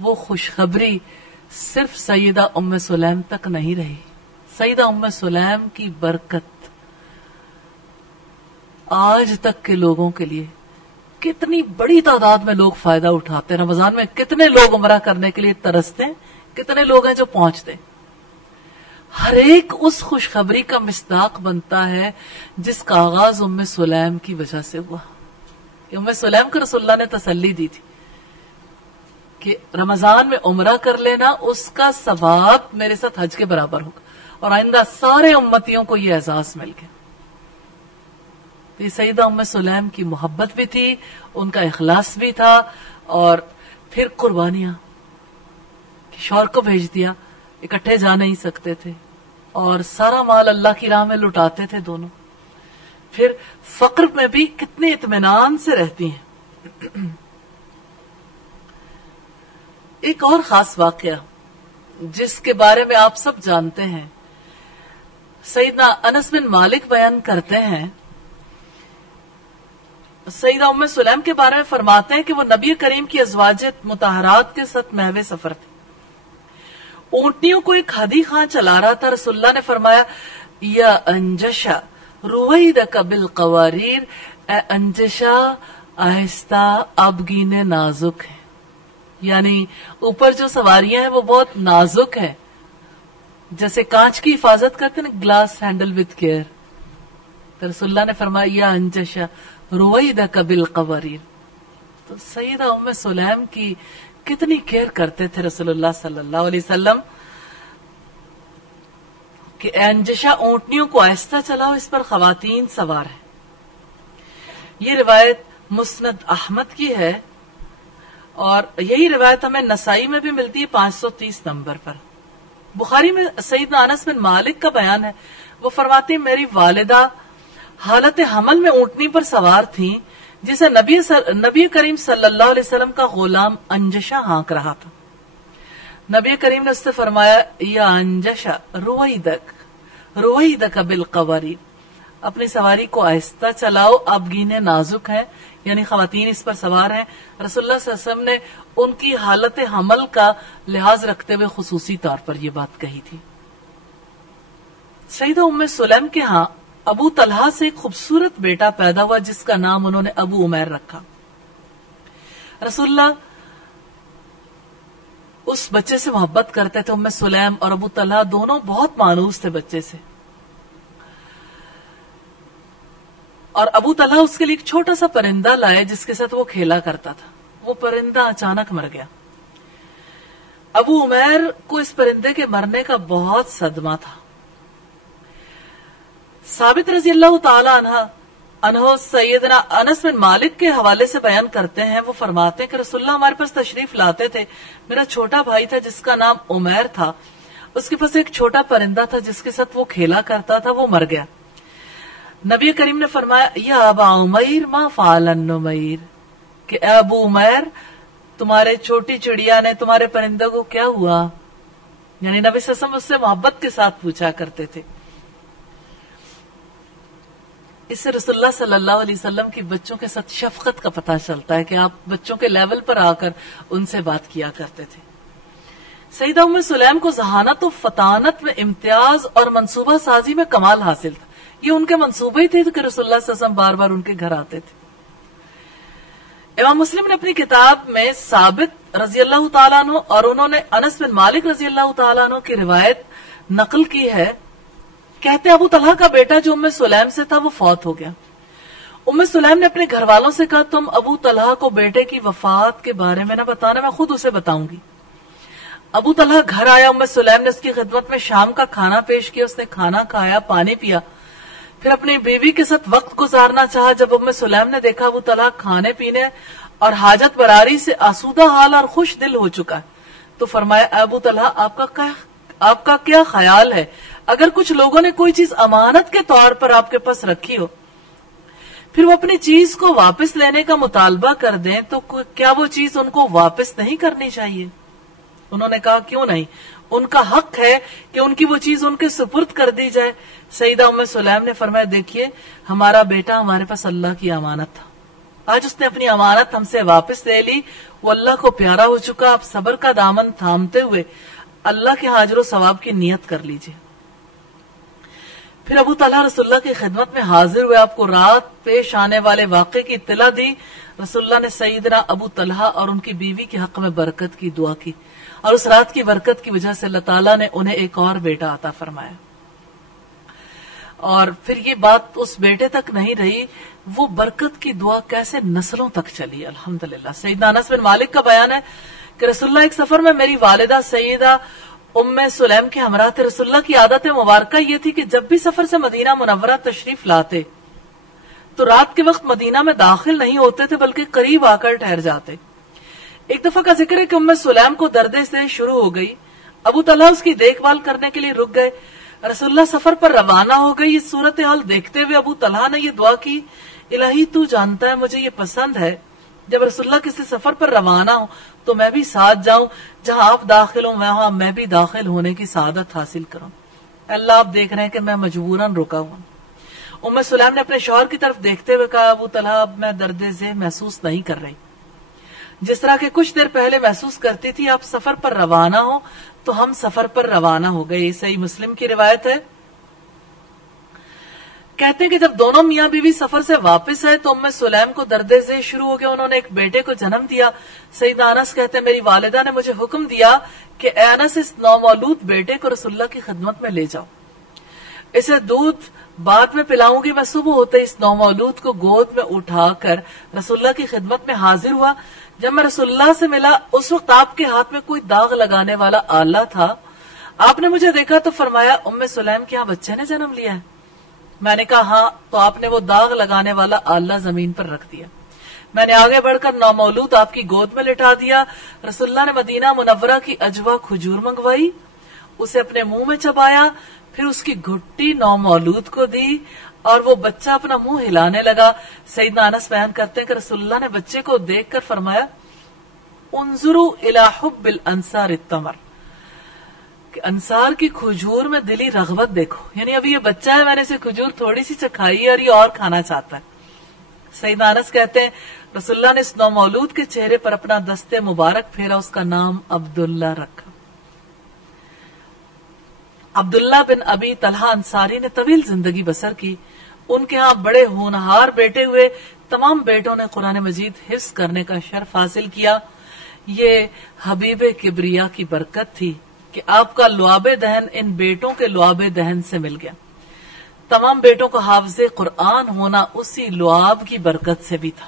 وہ خوشخبری صرف سیدہ ام سلیم تک نہیں رہی. سیدہ ام سلیم کی برکت آج تک کے لوگوں کے لیے کتنی بڑی تعداد میں لوگ فائدہ اٹھاتے ہیں. رمضان میں کتنے لوگ عمرہ کرنے کے لیے ترستے ہیں, کتنے لوگ ہیں جو پہنچتے. ہر ایک اس خوشخبری کا مصداق بنتا ہے جس کا آغاز ام سلیم کی وجہ سے ہوا. ام سلیم کو رسول اللہ نے تسلی دی تھی کہ رمضان میں عمرہ کر لینا اس کا ثواب میرے ساتھ حج کے برابر ہوگا, اور آئندہ سارے امتیوں کو یہ احساس مل گیا. تو یہ سیدہ ام سلیم کی محبت بھی تھی, ان کا اخلاص بھی تھا, اور پھر قربانیاں شوہر کو بھیج دیا, اکٹھے جا نہیں سکتے تھے اور سارا مال اللہ کی راہ میں لٹاتے تھے دونوں. پھر فقر میں بھی کتنے اطمینان سے رہتی ہیں. ایک اور خاص واقعہ جس کے بارے میں آپ سب جانتے ہیں, سیدنا انس بن مالک بیان کرتے ہیں, سیدہ ام سلیم کے بارے میں فرماتے ہیں کہ وہ نبی کریم کی ازواج مطہرات کے ساتھ محو سفر تھے. اونٹنیوں کو ایک ہدی خان چلا رہا تھا. رسول اللہ نے فرمایا یا انجشا رویدک بالقواریر, اے انجشا آہستہ آبگینے نازک ہیں. یعنی اوپر جو سواریاں ہیں وہ بہت نازک ہیں, جیسے کانچ کی حفاظت کرتے ہیں گلاس ہینڈل وتھ کیئر. تو رسول اللہ نے فرمایا یا انجشا رویدک بالقواریر. تو سیدہ ام سلیم کی کتنی کیئر کرتے تھے رسول اللہ صلی اللہ علیہ وسلم کہ اے انجشا اونٹنیوں کو آہستہ چلاؤ, اس پر خواتین سوار ہیں. یہ روایت مسند احمد کی ہے اور یہی روایت ہمیں نسائی میں بھی ملتی ہے 530 نمبر پر. بخاری میں سیدنا انس بن مالک کا بیان ہے, وہ فرماتی ہیں میری والدہ حالت حمل میں اونٹنی پر سوار تھیں جسے نبی کریم صلی اللہ علیہ وسلم کا غلام انجشا ہانک رہا تھا. نبی کریم نے اس سے فرمایا یا انجشا رویدک بالقواریر, اپنی سواری کو آہستہ چلاؤ, آبگینے نازک ہیں, یعنی خواتین اس پر سوار ہیں. رسول اللہ صلی اللہ علیہ وسلم نے ان کی حالت حمل کا لحاظ رکھتے ہوئے خصوصی طور پر یہ بات کہی تھی. سیدہ ام سلیم کے ہاں ابو طلحہ سے ایک خوبصورت بیٹا پیدا ہوا جس کا نام انہوں نے ابو عمیر رکھا. رسول اللہ اس بچے سے محبت کرتے تھے. ام سلیم اور ابو طلحہ دونوں بہت مانوس تھے بچے سے, اور ابو طلحہ اس کے لیے ایک چھوٹا سا پرندہ لائے جس کے ساتھ وہ کھیلا کرتا تھا. وہ پرندہ اچانک مر گیا. ابو عمیر کو اس پرندے کے مرنے کا بہت صدمہ تھا. ثابت رضی اللہ تعالی عنہ سیدنا انس بن مالک کے حوالے سے بیان کرتے ہیں, وہ فرماتے ہیں کہ رسول اللہ ہمارے پاس تشریف لاتے تھے. میرا چھوٹا بھائی تھا جس کا نام عمیر تھا, اس کے پاس ایک چھوٹا پرندہ تھا جس کے ساتھ وہ کھیلا کرتا تھا, وہ مر گیا. نبی کریم نے فرمایا یا ابا عمیر ما فعل النمیر, کہ اے ابو عمیر تمہارے چھوٹی چڑیا نے تمہارے پرندے کو کیا ہوا. یعنی نبی صلی اللہ علیہ وسلم اس سے محبت کے ساتھ پوچھا کرتے تھے. اس سے رسول اللہ صلی اللہ علیہ وسلم کی بچوں کے ساتھ شفقت کا پتہ چلتا ہے کہ آپ بچوں کے لیول پر آ کر ان سے بات کیا کرتے تھے. سیدہ ام سلیم کو ذہانت و فطانت میں امتیاز اور منصوبہ سازی میں کمال حاصل تھا. یہ ان کے منصوبے ہی تھے کہ رسول اللہ صلی اللہ علیہ وسلم بار بار ان کے گھر آتے تھے. امام مسلم نے اپنی کتاب میں ثابت رضی اللہ تعالیٰ عنہ اور انہوں نے انس بن مالک رضی اللہ تعالیٰ عنہ کی روایت نقل کی ہے. کہتے ابو طلحہ کا بیٹا جو ام سلیم سے تھا وہ فوت ہو گیا. ام سلیم نے اپنے گھر والوں سے کہا تم ابو طلحہ کو بیٹے کی وفات کے بارے میں نہ بتانا، میں خود اسے بتاؤں گی. ابو طلحہ گھر آیا، ام سلیم نے اس کی خدمت میں شام کا کھانا پیش کیا، اس نے کھانا کھایا، پانی پیا، پھر اپنی بیوی کے ساتھ وقت گزارنا چاہا. جب ام سلیم نے دیکھا ابو طلحہ کھانے پینے اور حاجت براری سے آسودہ حال اور خوش دل ہو چکا ہے تو فرمایا ابو طلحہ آپ کا کیا خیال ہے اگر کچھ لوگوں نے کوئی چیز امانت کے طور پر آپ کے پاس رکھی ہو پھر وہ اپنی چیز کو واپس لینے کا مطالبہ کر دیں تو کیا وہ چیز ان کو واپس نہیں کرنی چاہیے؟ انہوں نے کہا کیوں نہیں، ان کا حق ہے کہ ان کی وہ چیز ان کے سپرد کر دی جائے. سیدہ ام سلیم نے فرمایا دیکھیے ہمارا بیٹا ہمارے پاس اللہ کی امانت تھا، آج اس نے اپنی امانت ہم سے واپس لے لی، وہ اللہ کو پیارا ہو چکا، آپ صبر کا دامن تھامتے ہوئے اللہ کے اجر و ثواب کی نیت کر لیجئے. پھر ابو طلحہ رسول اللہ کی خدمت میں حاضر ہوئے، آپ کو رات پیش آنے والے واقعے کی اطلاع دی. رسول اللہ نے سیدنا ابو طلحہ اور ان کی بیوی کے حق میں برکت کی دعا کی اور اس رات کی برکت کی وجہ سے اللہ تعالیٰ نے انہیں ایک اور بیٹا عطا فرمایا. اور پھر یہ بات اس بیٹے تک نہیں رہی، وہ برکت کی دعا کیسے نسلوں تک چلی. الحمدللہ. سیدنا انس بن مالک کا بیان ہے کہ رسول اللہ ایک سفر میں میری والدہ سیدہ ام سلیم کے ہمراہ تھے. رسول اللہ کی عادت مبارکہ یہ تھی کہ جب بھی سفر سے مدینہ منورہ تشریف لاتے تو رات کے وقت مدینہ میں داخل نہیں ہوتے تھے بلکہ قریب آ کر ٹھہر جاتے. ایک دفعہ کا ذکر ہے کہ ام سلیم کو دردے سے شروع ہو گئی، ابو طلحہ اس کی دیکھ بھال کرنے کے لیے رک گئے. رسول اللہ سفر پر روانہ ہو گئی. یہ صورتحال دیکھتے ہوئے ابو طلحہ نے یہ دعا کی الہی تو جانتا ہے مجھے یہ پسند ہے جب رسول اللہ کسی سفر پر روانہ ہوں تو میں بھی ساتھ جاؤں، جہاں آپ داخل ہوں وہاں میں بھی داخل ہونے کی سعادت حاصل کروں. اللہ آپ دیکھ رہے ہیں کہ میں مجبوراً رکا ہوں. ام سلیم نے اپنے شوہر کی طرف دیکھتے ہوئے کہا ابو طلحہ اب میں درد ذہ محسوس نہیں کر رہی، جس طرح کہ کچھ دیر پہلے محسوس کرتی تھی. آپ سفر پر روانہ ہو تو ہم سفر پر روانہ ہو گئے. صحیح مسلم کی روایت ہے. کہتے ہیں کہ جب دونوں میاں بیوی سفر سے واپس آئے تو ام سلیم کو درد ذہ شروع ہو گیا. انہوں نے ایک بیٹے کو جنم دیا. سیدنا انس کہتے ہیں میری والدہ نے مجھے حکم دیا کہ اے انس اس نومولود بیٹے کو رسول اللہ کی خدمت میں لے جاؤ، اسے دودھ بعد میں پلاؤں گی. میں صبح ہوتے اس نومولود کو گود میں اٹھا کر رسول اللہ کی خدمت میں حاضر ہوا. جب میں رسول اللہ سے ملا اس وقت آپ کے ہاتھ میں کوئی داغ لگانے والا آلہ تھا. آپ نے مجھے دیکھا تو فرمایا ام سلیم کے ہاں بچے نے جنم لیا ہے؟ میں نے کہا ہاں. تو آپ نے وہ داغ لگانے والا آلہ زمین پر رکھ دیا. میں نے آگے بڑھ کر نومولود آپ کی گود میں لٹا دیا. رسول اللہ نے مدینہ منورہ کی اجوا کھجور منگوائی، اسے اپنے منہ میں چبایا، پھر اس کی گھٹی نومولود کو دی اور وہ بچہ اپنا منہ ہلانے لگا. سیدنا انس بیان کرتے ہیں کہ رسول اللہ نے بچے کو دیکھ کر فرمایا انظروا الی حب الانصار التمر، کہ انصار کی کھجور میں دلی رغبت دیکھو. یعنی ابھی یہ بچہ ہے، میں نے اسے کھجور تھوڑی سی چکھائی اور یہ اور کھانا چاہتا ہے. سیدنا انس کہتے ہیں رسول اللہ نے اس نومولود کے چہرے پر اپنا دست مبارک پھیرا، اس کا نام عبداللہ رکھا. عبداللہ بن ابی طلحہ انصاری نے طویل زندگی بسر کی. ان کے ہاں بڑے ہونہار بیٹے ہوئے. تمام بیٹوں نے قرآن مجید حفظ کرنے کا شرف حاصل کیا. یہ حبیب کبریا کی برکت تھی کہ آپ کا لعاب دہن ان بیٹوں کے لعاب دہن سے مل گیا. تمام بیٹوں کو حافظ قرآن ہونا اسی لعاب کی برکت سے بھی تھا.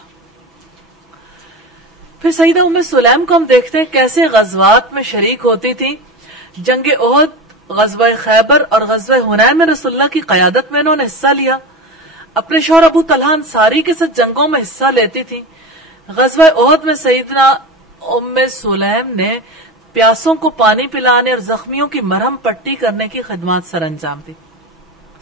پھر سیدہ ام سلیم کو ہم دیکھتے ہیں کیسے غزوات میں شریک ہوتی تھی. جنگ احد، غزوہ خیبر اور غزوہ حنین میں رسول اللہ کی قیادت میں انہوں نے حصہ لیا. اپنے شوہر ابو طلحہ انصاری کے ساتھ جنگوں میں حصہ لیتی تھی. غزوہ احد میں سیدنا ام سلیم نے پیاسوں کو پانی پلانے اور زخمیوں کی مرہم پٹی کرنے کی خدمات سر انجام دی.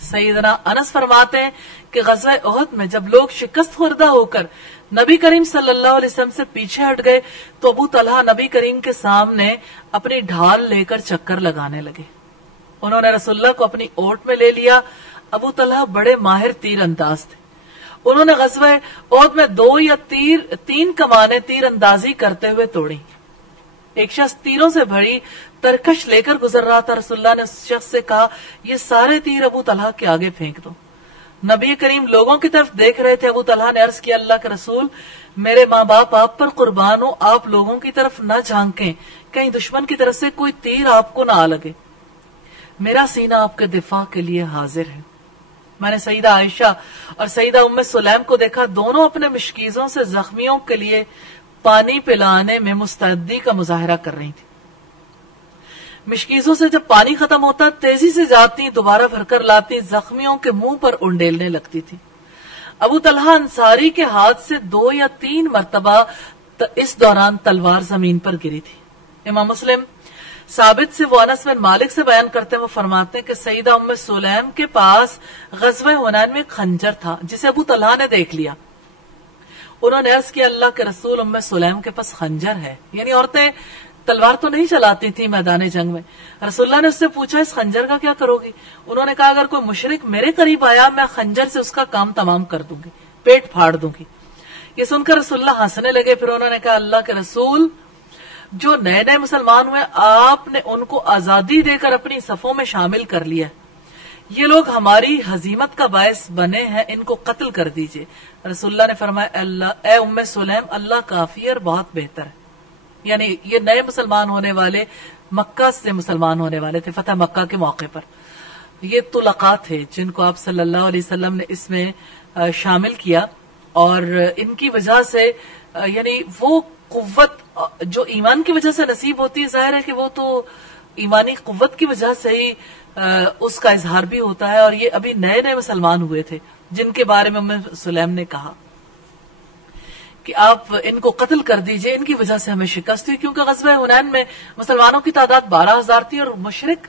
سیدنا انس فرماتے ہیں کہ غزوہ احد میں جب لوگ شکست خوردہ ہو کر نبی کریم صلی اللہ علیہ وسلم سے پیچھے ہٹ گئے تو ابو طلحہ نبی کریم کے سامنے اپنی ڈھال لے کر چکر لگانے لگے. انہوں نے رسول اللہ کو اپنی اوٹ میں لے لیا. ابو طلحہ بڑے ماہر تیر انداز تھے. انہوں نے غزوہ احد میں 2 یا 3 کمانیں تیر اندازی کرتے ہوئے توڑی. ایک شخص تیروں سے بھری ترکش لے کر گزر رہا تھا. رسول اللہ نے اس شخص سے کہا یہ سارے تیر ابو طلحہ کے آگے پھینک دو. نبی کریم لوگوں کی طرف دیکھ رہے تھے. ابو طلحہ نے عرض کیا اللہ کے رسول میرے ماں باپ آپ پر قربان ہو, آپ لوگوں کی طرف نہ جھانکیں, کہیں دشمن کی طرف سے کوئی تیر آپ کو نہ آ لگے. میرا سینہ آپ کے دفاع کے لیے حاضر ہے. میں نے سیدہ عائشہ اور سیدہ ام سلیم کو دیکھا, دونوں اپنے مشکیزوں سے زخمیوں کے لیے پانی پلانے میں مستعدی کا مظاہرہ کر رہی تھی. مشکیزوں سے جب پانی ختم ہوتا تیزی سے جاتی, دوبارہ بھر کر لاتی, زخمیوں کے منہ پر انڈیلنے لگتی تھی. ابو طلحہ انصاری کے ہاتھ سے 2 یا 3 مرتبہ اس دوران تلوار زمین پر گری تھی. امام مسلم ثابت سے وہ انس بن مالک سے بیان کرتے وہ فرماتے ہیں کہ سیدہ ام سلیم کے پاس غزوہ حنین میں خنجر تھا جسے ابو طلحہ نے دیکھ لیا. انہوں نے عرض کیا اللہ کے رسول ام سلیم کے پاس خنجر ہے. یعنی عورتیں تلوار تو نہیں چلاتی تھی میدان جنگ میں. رسول اللہ نے اس سے پوچھا اس خنجر کا کیا کرو گی؟ انہوں نے کہا اگر کوئی مشرک میرے قریب آیا میں خنجر سے اس کا کام تمام کر دوں گی, پیٹ پھاڑ دوں گی. یہ سن کر رسول اللہ ہنسنے لگے. پھر انہوں نے کہا اللہ کے رسول جو نئے نئے مسلمان ہوئے آپ نے ان کو آزادی دے کر اپنی صفوں میں شامل کر لیا. یہ لوگ ہماری ہزیمت کا باعث بنے ہیں, ان کو قتل کر دیجئے. رسول اللہ نے فرمایا اے ام سلیم اللہ کافی اور بہت بہتر ہے. یعنی یہ نئے مسلمان ہونے والے مکہ سے مسلمان ہونے والے تھے فتح مکہ کے موقع پر. یہ طلقاء تھے جن کو آپ صلی اللہ علیہ وسلم نے اس میں شامل کیا, اور ان کی وجہ سے یعنی وہ قوت جو ایمان کی وجہ سے نصیب ہوتی ہے, ظاہر ہے کہ وہ تو ایمانی قوت کی وجہ سے ہی اس کا اظہار بھی ہوتا ہے. اور یہ ابھی نئے نئے مسلمان ہوئے تھے جن کے بارے میں ام سلیم نے کہا کہ آپ ان کو قتل کر دیجئے, ان کی وجہ سے ہمیں شکست ہوئی. کیونکہ غزوہ حنین میں مسلمانوں کی تعداد 12,000 تھی اور مشرک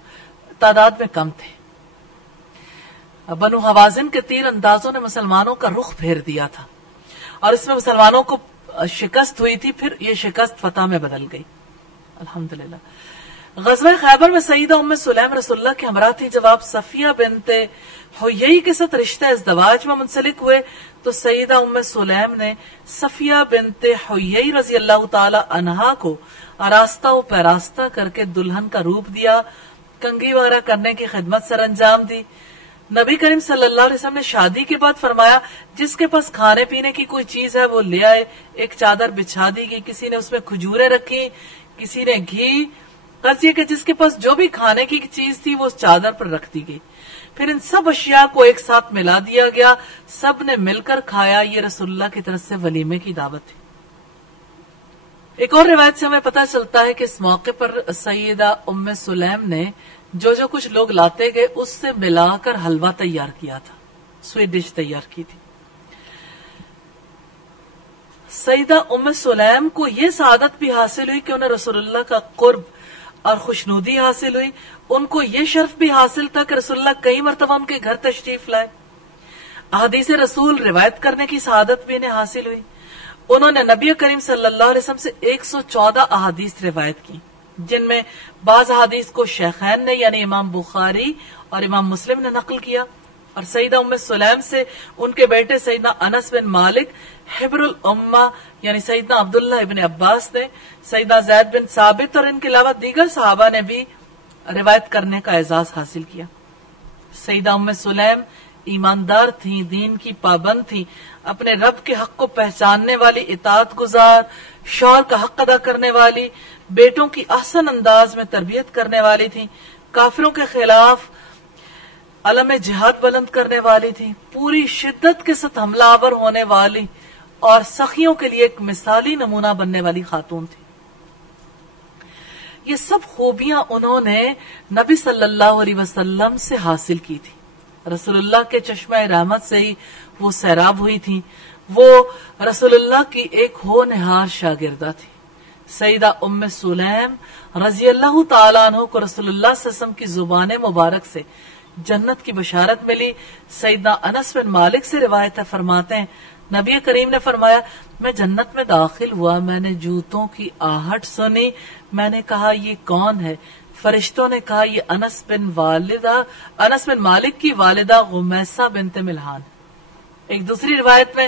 تعداد میں کم تھے. بنو حوازن کے تیر اندازوں نے مسلمانوں کا رخ پھیر دیا تھا اور اس میں مسلمانوں کو شکست ہوئی تھی. پھر یہ شکست فتح میں بدل گئی الحمدللہ. غزوہ خیبر میں سیدہ ام سلیم رسول اللہ کے ہمراہ تھی. جب آپ صفیہ بنت حیی کے ساتھ رشتہ ازدواج میں منسلک ہوئے تو سیدہ ام سلیم نے صفیہ بنت حیی رضی اللہ تعالی عنہا کو آراستہ و پیراستہ کر کے دلہن کا روپ دیا, کنگھی وغیرہ کرنے کی خدمت سر انجام دی. نبی کریم صلی اللہ علیہ وسلم نے شادی کے بعد فرمایا جس کے پاس کھانے پینے کی کوئی چیز ہے وہ لے آئے. ایک چادر بچھا دی گئی, کسی نے اس میں کھجوریں رکھی, کسی نے گھی. غرض یہ کہ جس کے پاس جو بھی کھانے کی چیز تھی وہ اس چادر پر رکھ دی گئی. پھر ان سب اشیاء کو ایک ساتھ ملا دیا گیا, سب نے مل کر کھایا. یہ رسول اللہ کی طرف سے ولیمے کی دعوت تھی. ایک اور روایت سے ہمیں پتہ چلتا ہے کہ اس موقع پر سیدہ ام سلیم نے جو کچھ لوگ لاتے گئے اس سے ملا کر حلوہ تیار کیا تھا, سویٹ ڈش تیار کی تھی. سیدہ ام سلیم کو یہ سعادت بھی حاصل ہوئی کہ انہیں رسول اللہ کا قرب اور خوشنودی حاصل ہوئی. ان کو یہ شرف بھی حاصل تھا کہ رسول اللہ کئی مرتبہ ان کے گھر تشریف لائے. احادیث رسول روایت کرنے کی سعادت بھی انہیں حاصل ہوئی. انہوں نے نبی کریم صلی اللہ علیہ وسلم سے 114 احادیث روایت کی, جن میں بعض احادیث کو شیخین نے یعنی امام بخاری اور امام مسلم نے نقل کیا, اور سیدہ ام سلیم سے ان کے بیٹے سیدنا انس بن مالک حبر الامہ یعنی سیدنا عبداللہ ابن عباس نے, سیدنا زید بن ثابت اور ان کے علاوہ دیگر صحابہ نے بھی روایت کرنے کا اعزاز حاصل کیا. سیدہ ام سلیم ایماندار تھیں, دین کی پابند تھیں, اپنے رب کے حق کو پہچاننے والی, اطاعت گزار, شوہر کا حق ادا کرنے والی, بیٹوں کی احسن انداز میں تربیت کرنے والی تھیں, کافروں کے خلاف علم جہاد بلند کرنے والی تھیں, پوری شدت کے ساتھ حملہ آور ہونے والی اور سخیوں کے لیے ایک مثالی نمونہ بننے والی خاتون تھی. یہ سب خوبیاں انہوں نے نبی صلی اللہ علیہ وسلم سے حاصل کی تھی. رسول اللہ کے چشمہ رحمت سے ہی وہ سیراب ہوئی تھی. وہ رسول اللہ کی ایک ہونہار شاگردہ تھی. سیدہ ام سلیم رضی اللہ تعالیٰ عنہ کو رسول اللہ صلی اللہ علیہ وسلم کی زبان مبارک سے جنت کی بشارت ملی. سیدنا انس بن مالک سے روایت ہے, فرماتے ہیں نبی کریم نے فرمایا میں جنت میں داخل ہوا, میں نے جوتوں کی آہٹ سنی, میں نے کہا یہ کون ہے؟ فرشتوں نے کہا یہ انس بن مالک کی والدہ غمیسہ بنت ملحان. ایک دوسری روایت میں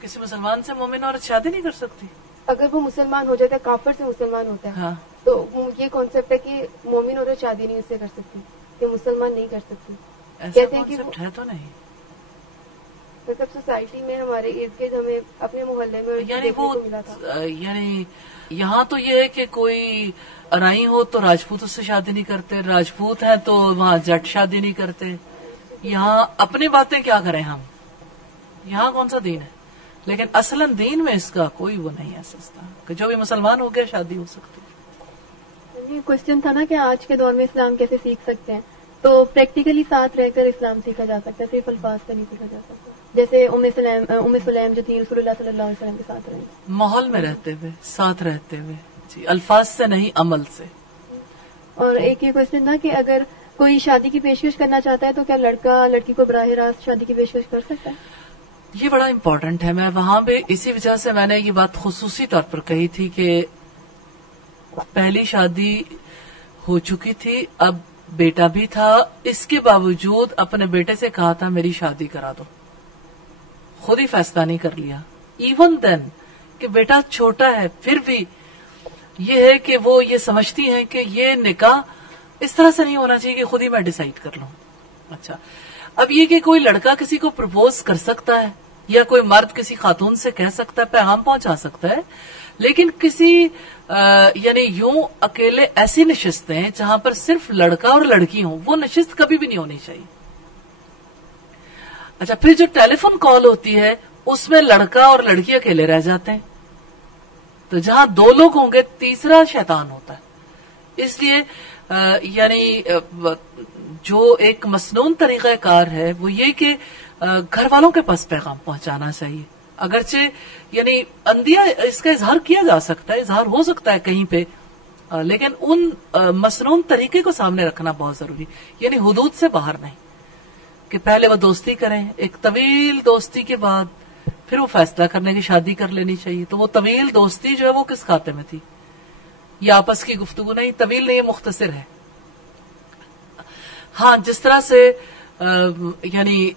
کسی مسلمان سے مومن عورت شادی نہیں کر سکتی؟ اگر وہ مسلمان ہو جاتا ہے، کافر سے مسلمان ہوتا ہے، ہاں، تو یہ کانسیپٹ ہے کہ مومن عورت شادی نہیں اس سے کر سکتی، کہ مسلمان نہیں کر سکتی. ایسا کہتے ہیں کہ کانسیپٹ ہے تو نہیں. مطلب سوسائٹی میں ہمارے ارد گرد ہمیں اپنے محلے میں یعنی دیکھنے وہ کو ملا تھا. یعنی یہاں تو یہ ہے کہ کوئی ارائی ہو تو راجپوت اس سے شادی نہیں کرتے، راجپوت ہیں تو وہاں جٹ شادی نہیں کرتے. یہاں اپنی باتیں کیا کریں ہم، یہاں کون سا دین ہے؟ لیکن اصلاً دین میں اس کا کوئی وہ نہیں ہے سستا کہ جو بھی مسلمان ہو گیا شادی ہو سکتی. یہ کوشچن تھا نا کہ آج کے دور میں اسلام کیسے سیکھ سکتے ہیں، تو پریکٹیکلی ساتھ رہ کر اسلام سیکھا جا سکتا ہے، صرف الفاظ سے نہیں سیکھا جا سکتا. جیسے ام سلیم جو تھی رسول اللہ صلی اللہ علیہ وسلم کے ساتھ رہی، ماحول میں رہتے ہوئے، ساتھ رہتے ہوئے، جی، الفاظ سے نہیں عمل سے. اور ایک یہ کوشچن تھا کہ اگر کوئی شادی کی پیشکش کرنا چاہتا ہے تو کیا لڑکا لڑکی کو براہ راست شادی کی پیشکش کر سکتا ہے؟ یہ بڑا امپورٹنٹ ہے. میں وہاں پہ اسی وجہ سے میں نے یہ بات خصوصی طور پر کہی تھی کہ پہلی شادی ہو چکی تھی، اب بیٹا بھی تھا، اس کے باوجود اپنے بیٹے سے کہا تھا میری شادی کرا دو. خود ہی فیصلہ نہیں کر لیا. ایون دین کہ بیٹا چھوٹا ہے، پھر بھی یہ ہے کہ وہ یہ سمجھتی ہیں کہ یہ نکاح اس طرح سے نہیں ہونا چاہیے کہ خود ہی میں ڈیسائیڈ کر لوں. اچھا، اب یہ کہ کوئی لڑکا کسی کو پرپوز کر سکتا ہے یا کوئی مرد کسی خاتون سے کہہ سکتا ہے، پیغام پہنچا سکتا ہے، لیکن کسی یعنی یوں اکیلے ایسی نشستیں جہاں پر صرف لڑکا اور لڑکی ہوں، وہ نشست کبھی بھی نہیں ہونی چاہیے. اچھا، پھر جو ٹیلی فون کال ہوتی ہے اس میں لڑکا اور لڑکی اکیلے رہ جاتے ہیں، تو جہاں دو لوگ ہوں گے تیسرا شیطان ہوتا ہے. اس لیے یعنی جو ایک مسنون طریقہ کار ہے وہ یہ کہ گھر والوں کے پاس پیغام پہنچانا چاہیے. اگرچہ یعنی اندیا اس کا اظہار کیا جا سکتا ہے، اظہار ہو سکتا ہے کہیں پہ، لیکن ان مسنون طریقے کو سامنے رکھنا بہت ضروری، یعنی حدود سے باہر نہیں. کہ پہلے وہ دوستی کریں، ایک طویل دوستی کے بعد پھر وہ فیصلہ کرنے کی شادی کر لینی چاہیے. تو وہ طویل دوستی جو ہے وہ کس کھاتے میں تھی؟ یہ آپس کی گفتگو نہیں، طویل نہیں، مختصر ہے. ہاں، جس طرح سے یعنی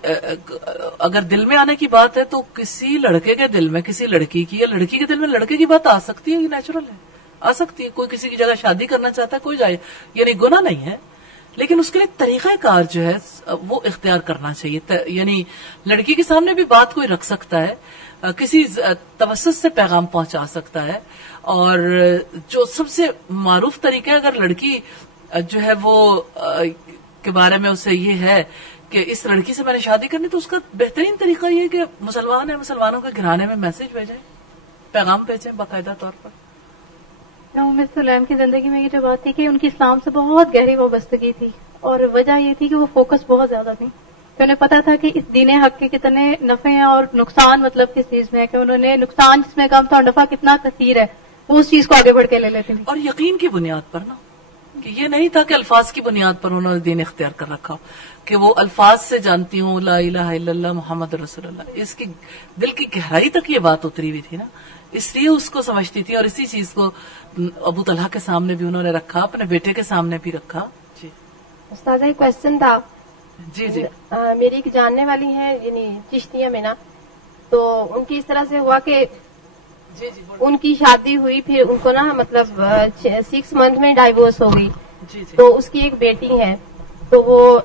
اگر دل میں آنے کی بات ہے تو کسی لڑکے کے دل میں کسی لڑکی کی یا لڑکی کے دل میں لڑکے کی بات آ سکتی ہے، یہ نیچرل ہے، آ سکتی ہے. کوئی کسی کی جگہ شادی کرنا چاہتا ہے، کوئی جائے، یعنی گناہ نہیں ہے، لیکن اس کے لیے طریقہ کار جو ہے وہ اختیار کرنا چاہیے. یعنی لڑکی کے سامنے بھی بات کوئی رکھ سکتا ہے، کسی توسط سے پیغام پہنچا سکتا ہے. اور جو سب سے معروف طریقہ ہے، اگر لڑکی جو ہے وہ کے بارے میں اسے یہ ہے کہ اس لڑکی سے میں نے شادی کرنی، تو اس کا بہترین طریقہ یہ ہے کہ مسلمان ہیں، مسلمانوں کے گھرانے میں میسج بھیجیں، پیغام بھیجیں باقاعدہ طور پر. ام سلیم کی زندگی میں یہ جو بات تھی کہ ان کی اسلام سے بہت گہری وابستگی تھی، اور وجہ یہ تھی کہ وہ فوکس بہت زیادہ تھی، کہ انہیں پتا تھا کہ اس دین حق کے کتنے نفع ہیں اور نقصان مطلب کس چیز میں ہے، کہ انہوں نے نقصان جس میں کم تھا اور نفع کتنا کثیر ہے، وہ اس چیز کو آگے بڑھ کے لے لیتے تھے. اور یقین کی بنیاد پر نا، کہ یہ نہیں تھا کہ الفاظ کی بنیاد پر انہوں نے دین اختیار کر رکھا، کہ وہ الفاظ سے جانتی ہوں لا الہ الا اللہ محمد رسول اللہ، اس کی دل کی گہرائی تک یہ بات اتری ہوئی تھی نا، اس لیے اس کو سمجھتی تھی. اور اسی چیز کو ابو طلحہ کے سامنے بھی انہوں نے رکھا، اپنے بیٹے کے سامنے بھی رکھا. جی استاذہ، ایک کوشچن تھا. جی جی میری ایک جاننے والی ہے یعنی چشتیہ میں نا، تو ان کی اس طرح سے ہوا کہ جی ان کی شادی ہوئی، پھر ان کو نا مطلب 6 منتھ میں ڈائیورس ہو گئی. جی تو اس کی ایک بیٹی ہے، تو وہ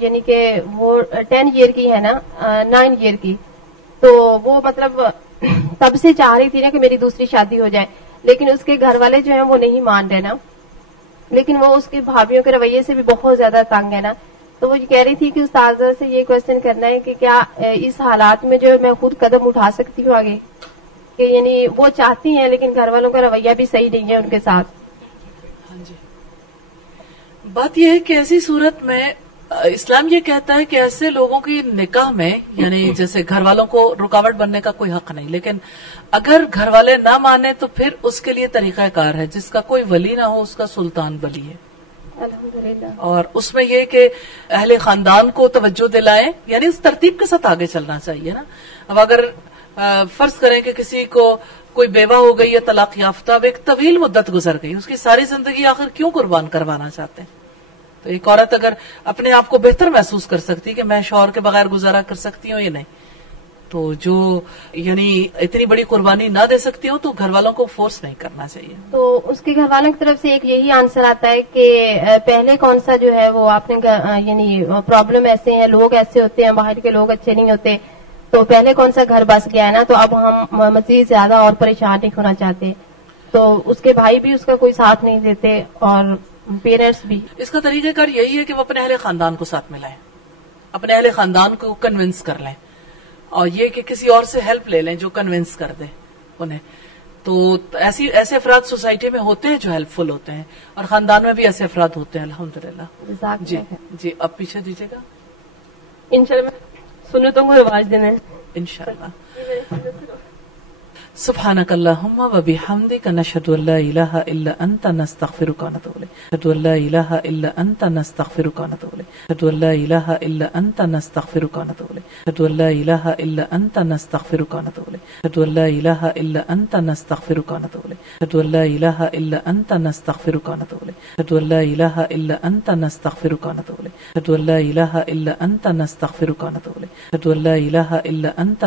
یعنی کہ وہ 10 ایئر کی ہے نا، 9 ایئر کی. تو وہ مطلب تب سے چاہ رہی تھی نا کہ میری دوسری شادی ہو جائے، لیکن اس کے گھر والے جو ہیں وہ نہیں مان رہے نا، لیکن وہ اس کی بھابھیوں کے رویے سے بھی بہت زیادہ تنگ ہے نا. تو وہ کہہ رہی تھی کہ استاذہ سے یہ کوشچن کرنا ہے کہ کیا اس حالات میں جو میں خود قدم اٹھا سکتی ہوں آگے، کہ یعنی وہ چاہتی ہیں لیکن گھر والوں کا رویہ بھی صحیح نہیں ہے ان کے ساتھ. ہاں جی، بات یہ ہے کہ ایسی صورت میں اسلام یہ کہتا ہے کہ ایسے لوگوں کی نکاح میں یعنی جیسے گھر والوں کو رکاوٹ بننے کا کوئی حق نہیں، لیکن اگر گھر والے نہ مانے تو پھر اس کے لیے طریقہ کار ہے، جس کا کوئی ولی نہ ہو اس کا سلطان ولی ہے. الحمدللہ. اور اس میں یہ کہ اہل خاندان کو توجہ دلائیں، یعنی اس ترتیب کے ساتھ آگے چلنا چاہیے نا. اب اگر فرض کریں کہ کسی کو کوئی بیوہ ہو گئی یا طلاق یافتہ، اب ایک طویل مدت گزر گئی، اس کی ساری زندگی آخر کیوں قربان کروانا چاہتے ہیں؟ تو ایک عورت اگر اپنے آپ کو بہتر محسوس کر سکتی کہ میں شوہر کے بغیر گزارا کر سکتی ہوں یا نہیں، تو جو یعنی اتنی بڑی قربانی نہ دے سکتی ہو تو گھر والوں کو فورس نہیں کرنا چاہیے. تو اس کے گھر والوں کی طرف سے ایک یہی آنسر آتا ہے کہ پہلے کون سا جو ہے وہ آپ نے یعنی پرابلم ایسے ہیں، لوگ ایسے ہوتے ہیں، باہر کے لوگ اچھے نہیں ہوتے، تو پہلے کون سا گھر بس گیا ہے نا، تو اب ہم مزید زیادہ اور پریشان نہیں ہونا چاہتے. تو اس کے بھائی بھی اس کا کوئی ساتھ نہیں دیتے اور پیرنٹس بھی. اس کا طریقہ کار یہی ہے کہ وہ اپنے اہل خاندان کو ساتھ ملائیں، اپنے اہل خاندان کو کنونس کر لیں، اور یہ کہ کسی اور سے ہیلپ لے لیں جو کنونس کر دے انہیں. تو ایسے افراد سوسائٹی میں ہوتے ہیں جو ہیلپ فل ہوتے ہیں، اور خاندان میں بھی ایسے افراد ہوتے ہیں الحمدللہ. جی اب پیچھے دیجیے گا انشاءاللہ سنتوں کو رواج دینا ہے انشاءاللہ. سبحانك اللهم وبحمدك نشهد ان لا اله الا انت نستغفرك ونتوب اليك. نشهد ان لا اله الا انت نستغفرك ونتوب اليك. نشهد ان لا اله الا انت نستغفرك ونتوب اليك. نشهد ان لا اله الا انت نستغفرك ونتوب اليك. نشهد ان لا اله الا انت نستغفرك ونتوب اليك. نشهد ان لا اله الا انت نستغفرك ونتوب اليك. نشهد ان لا اله الا انت نستغفرك ونتوب اليك. نشهد ان لا اله الا انت نستغفرك ونتوب اليك. نشهد ان لا اله الا انت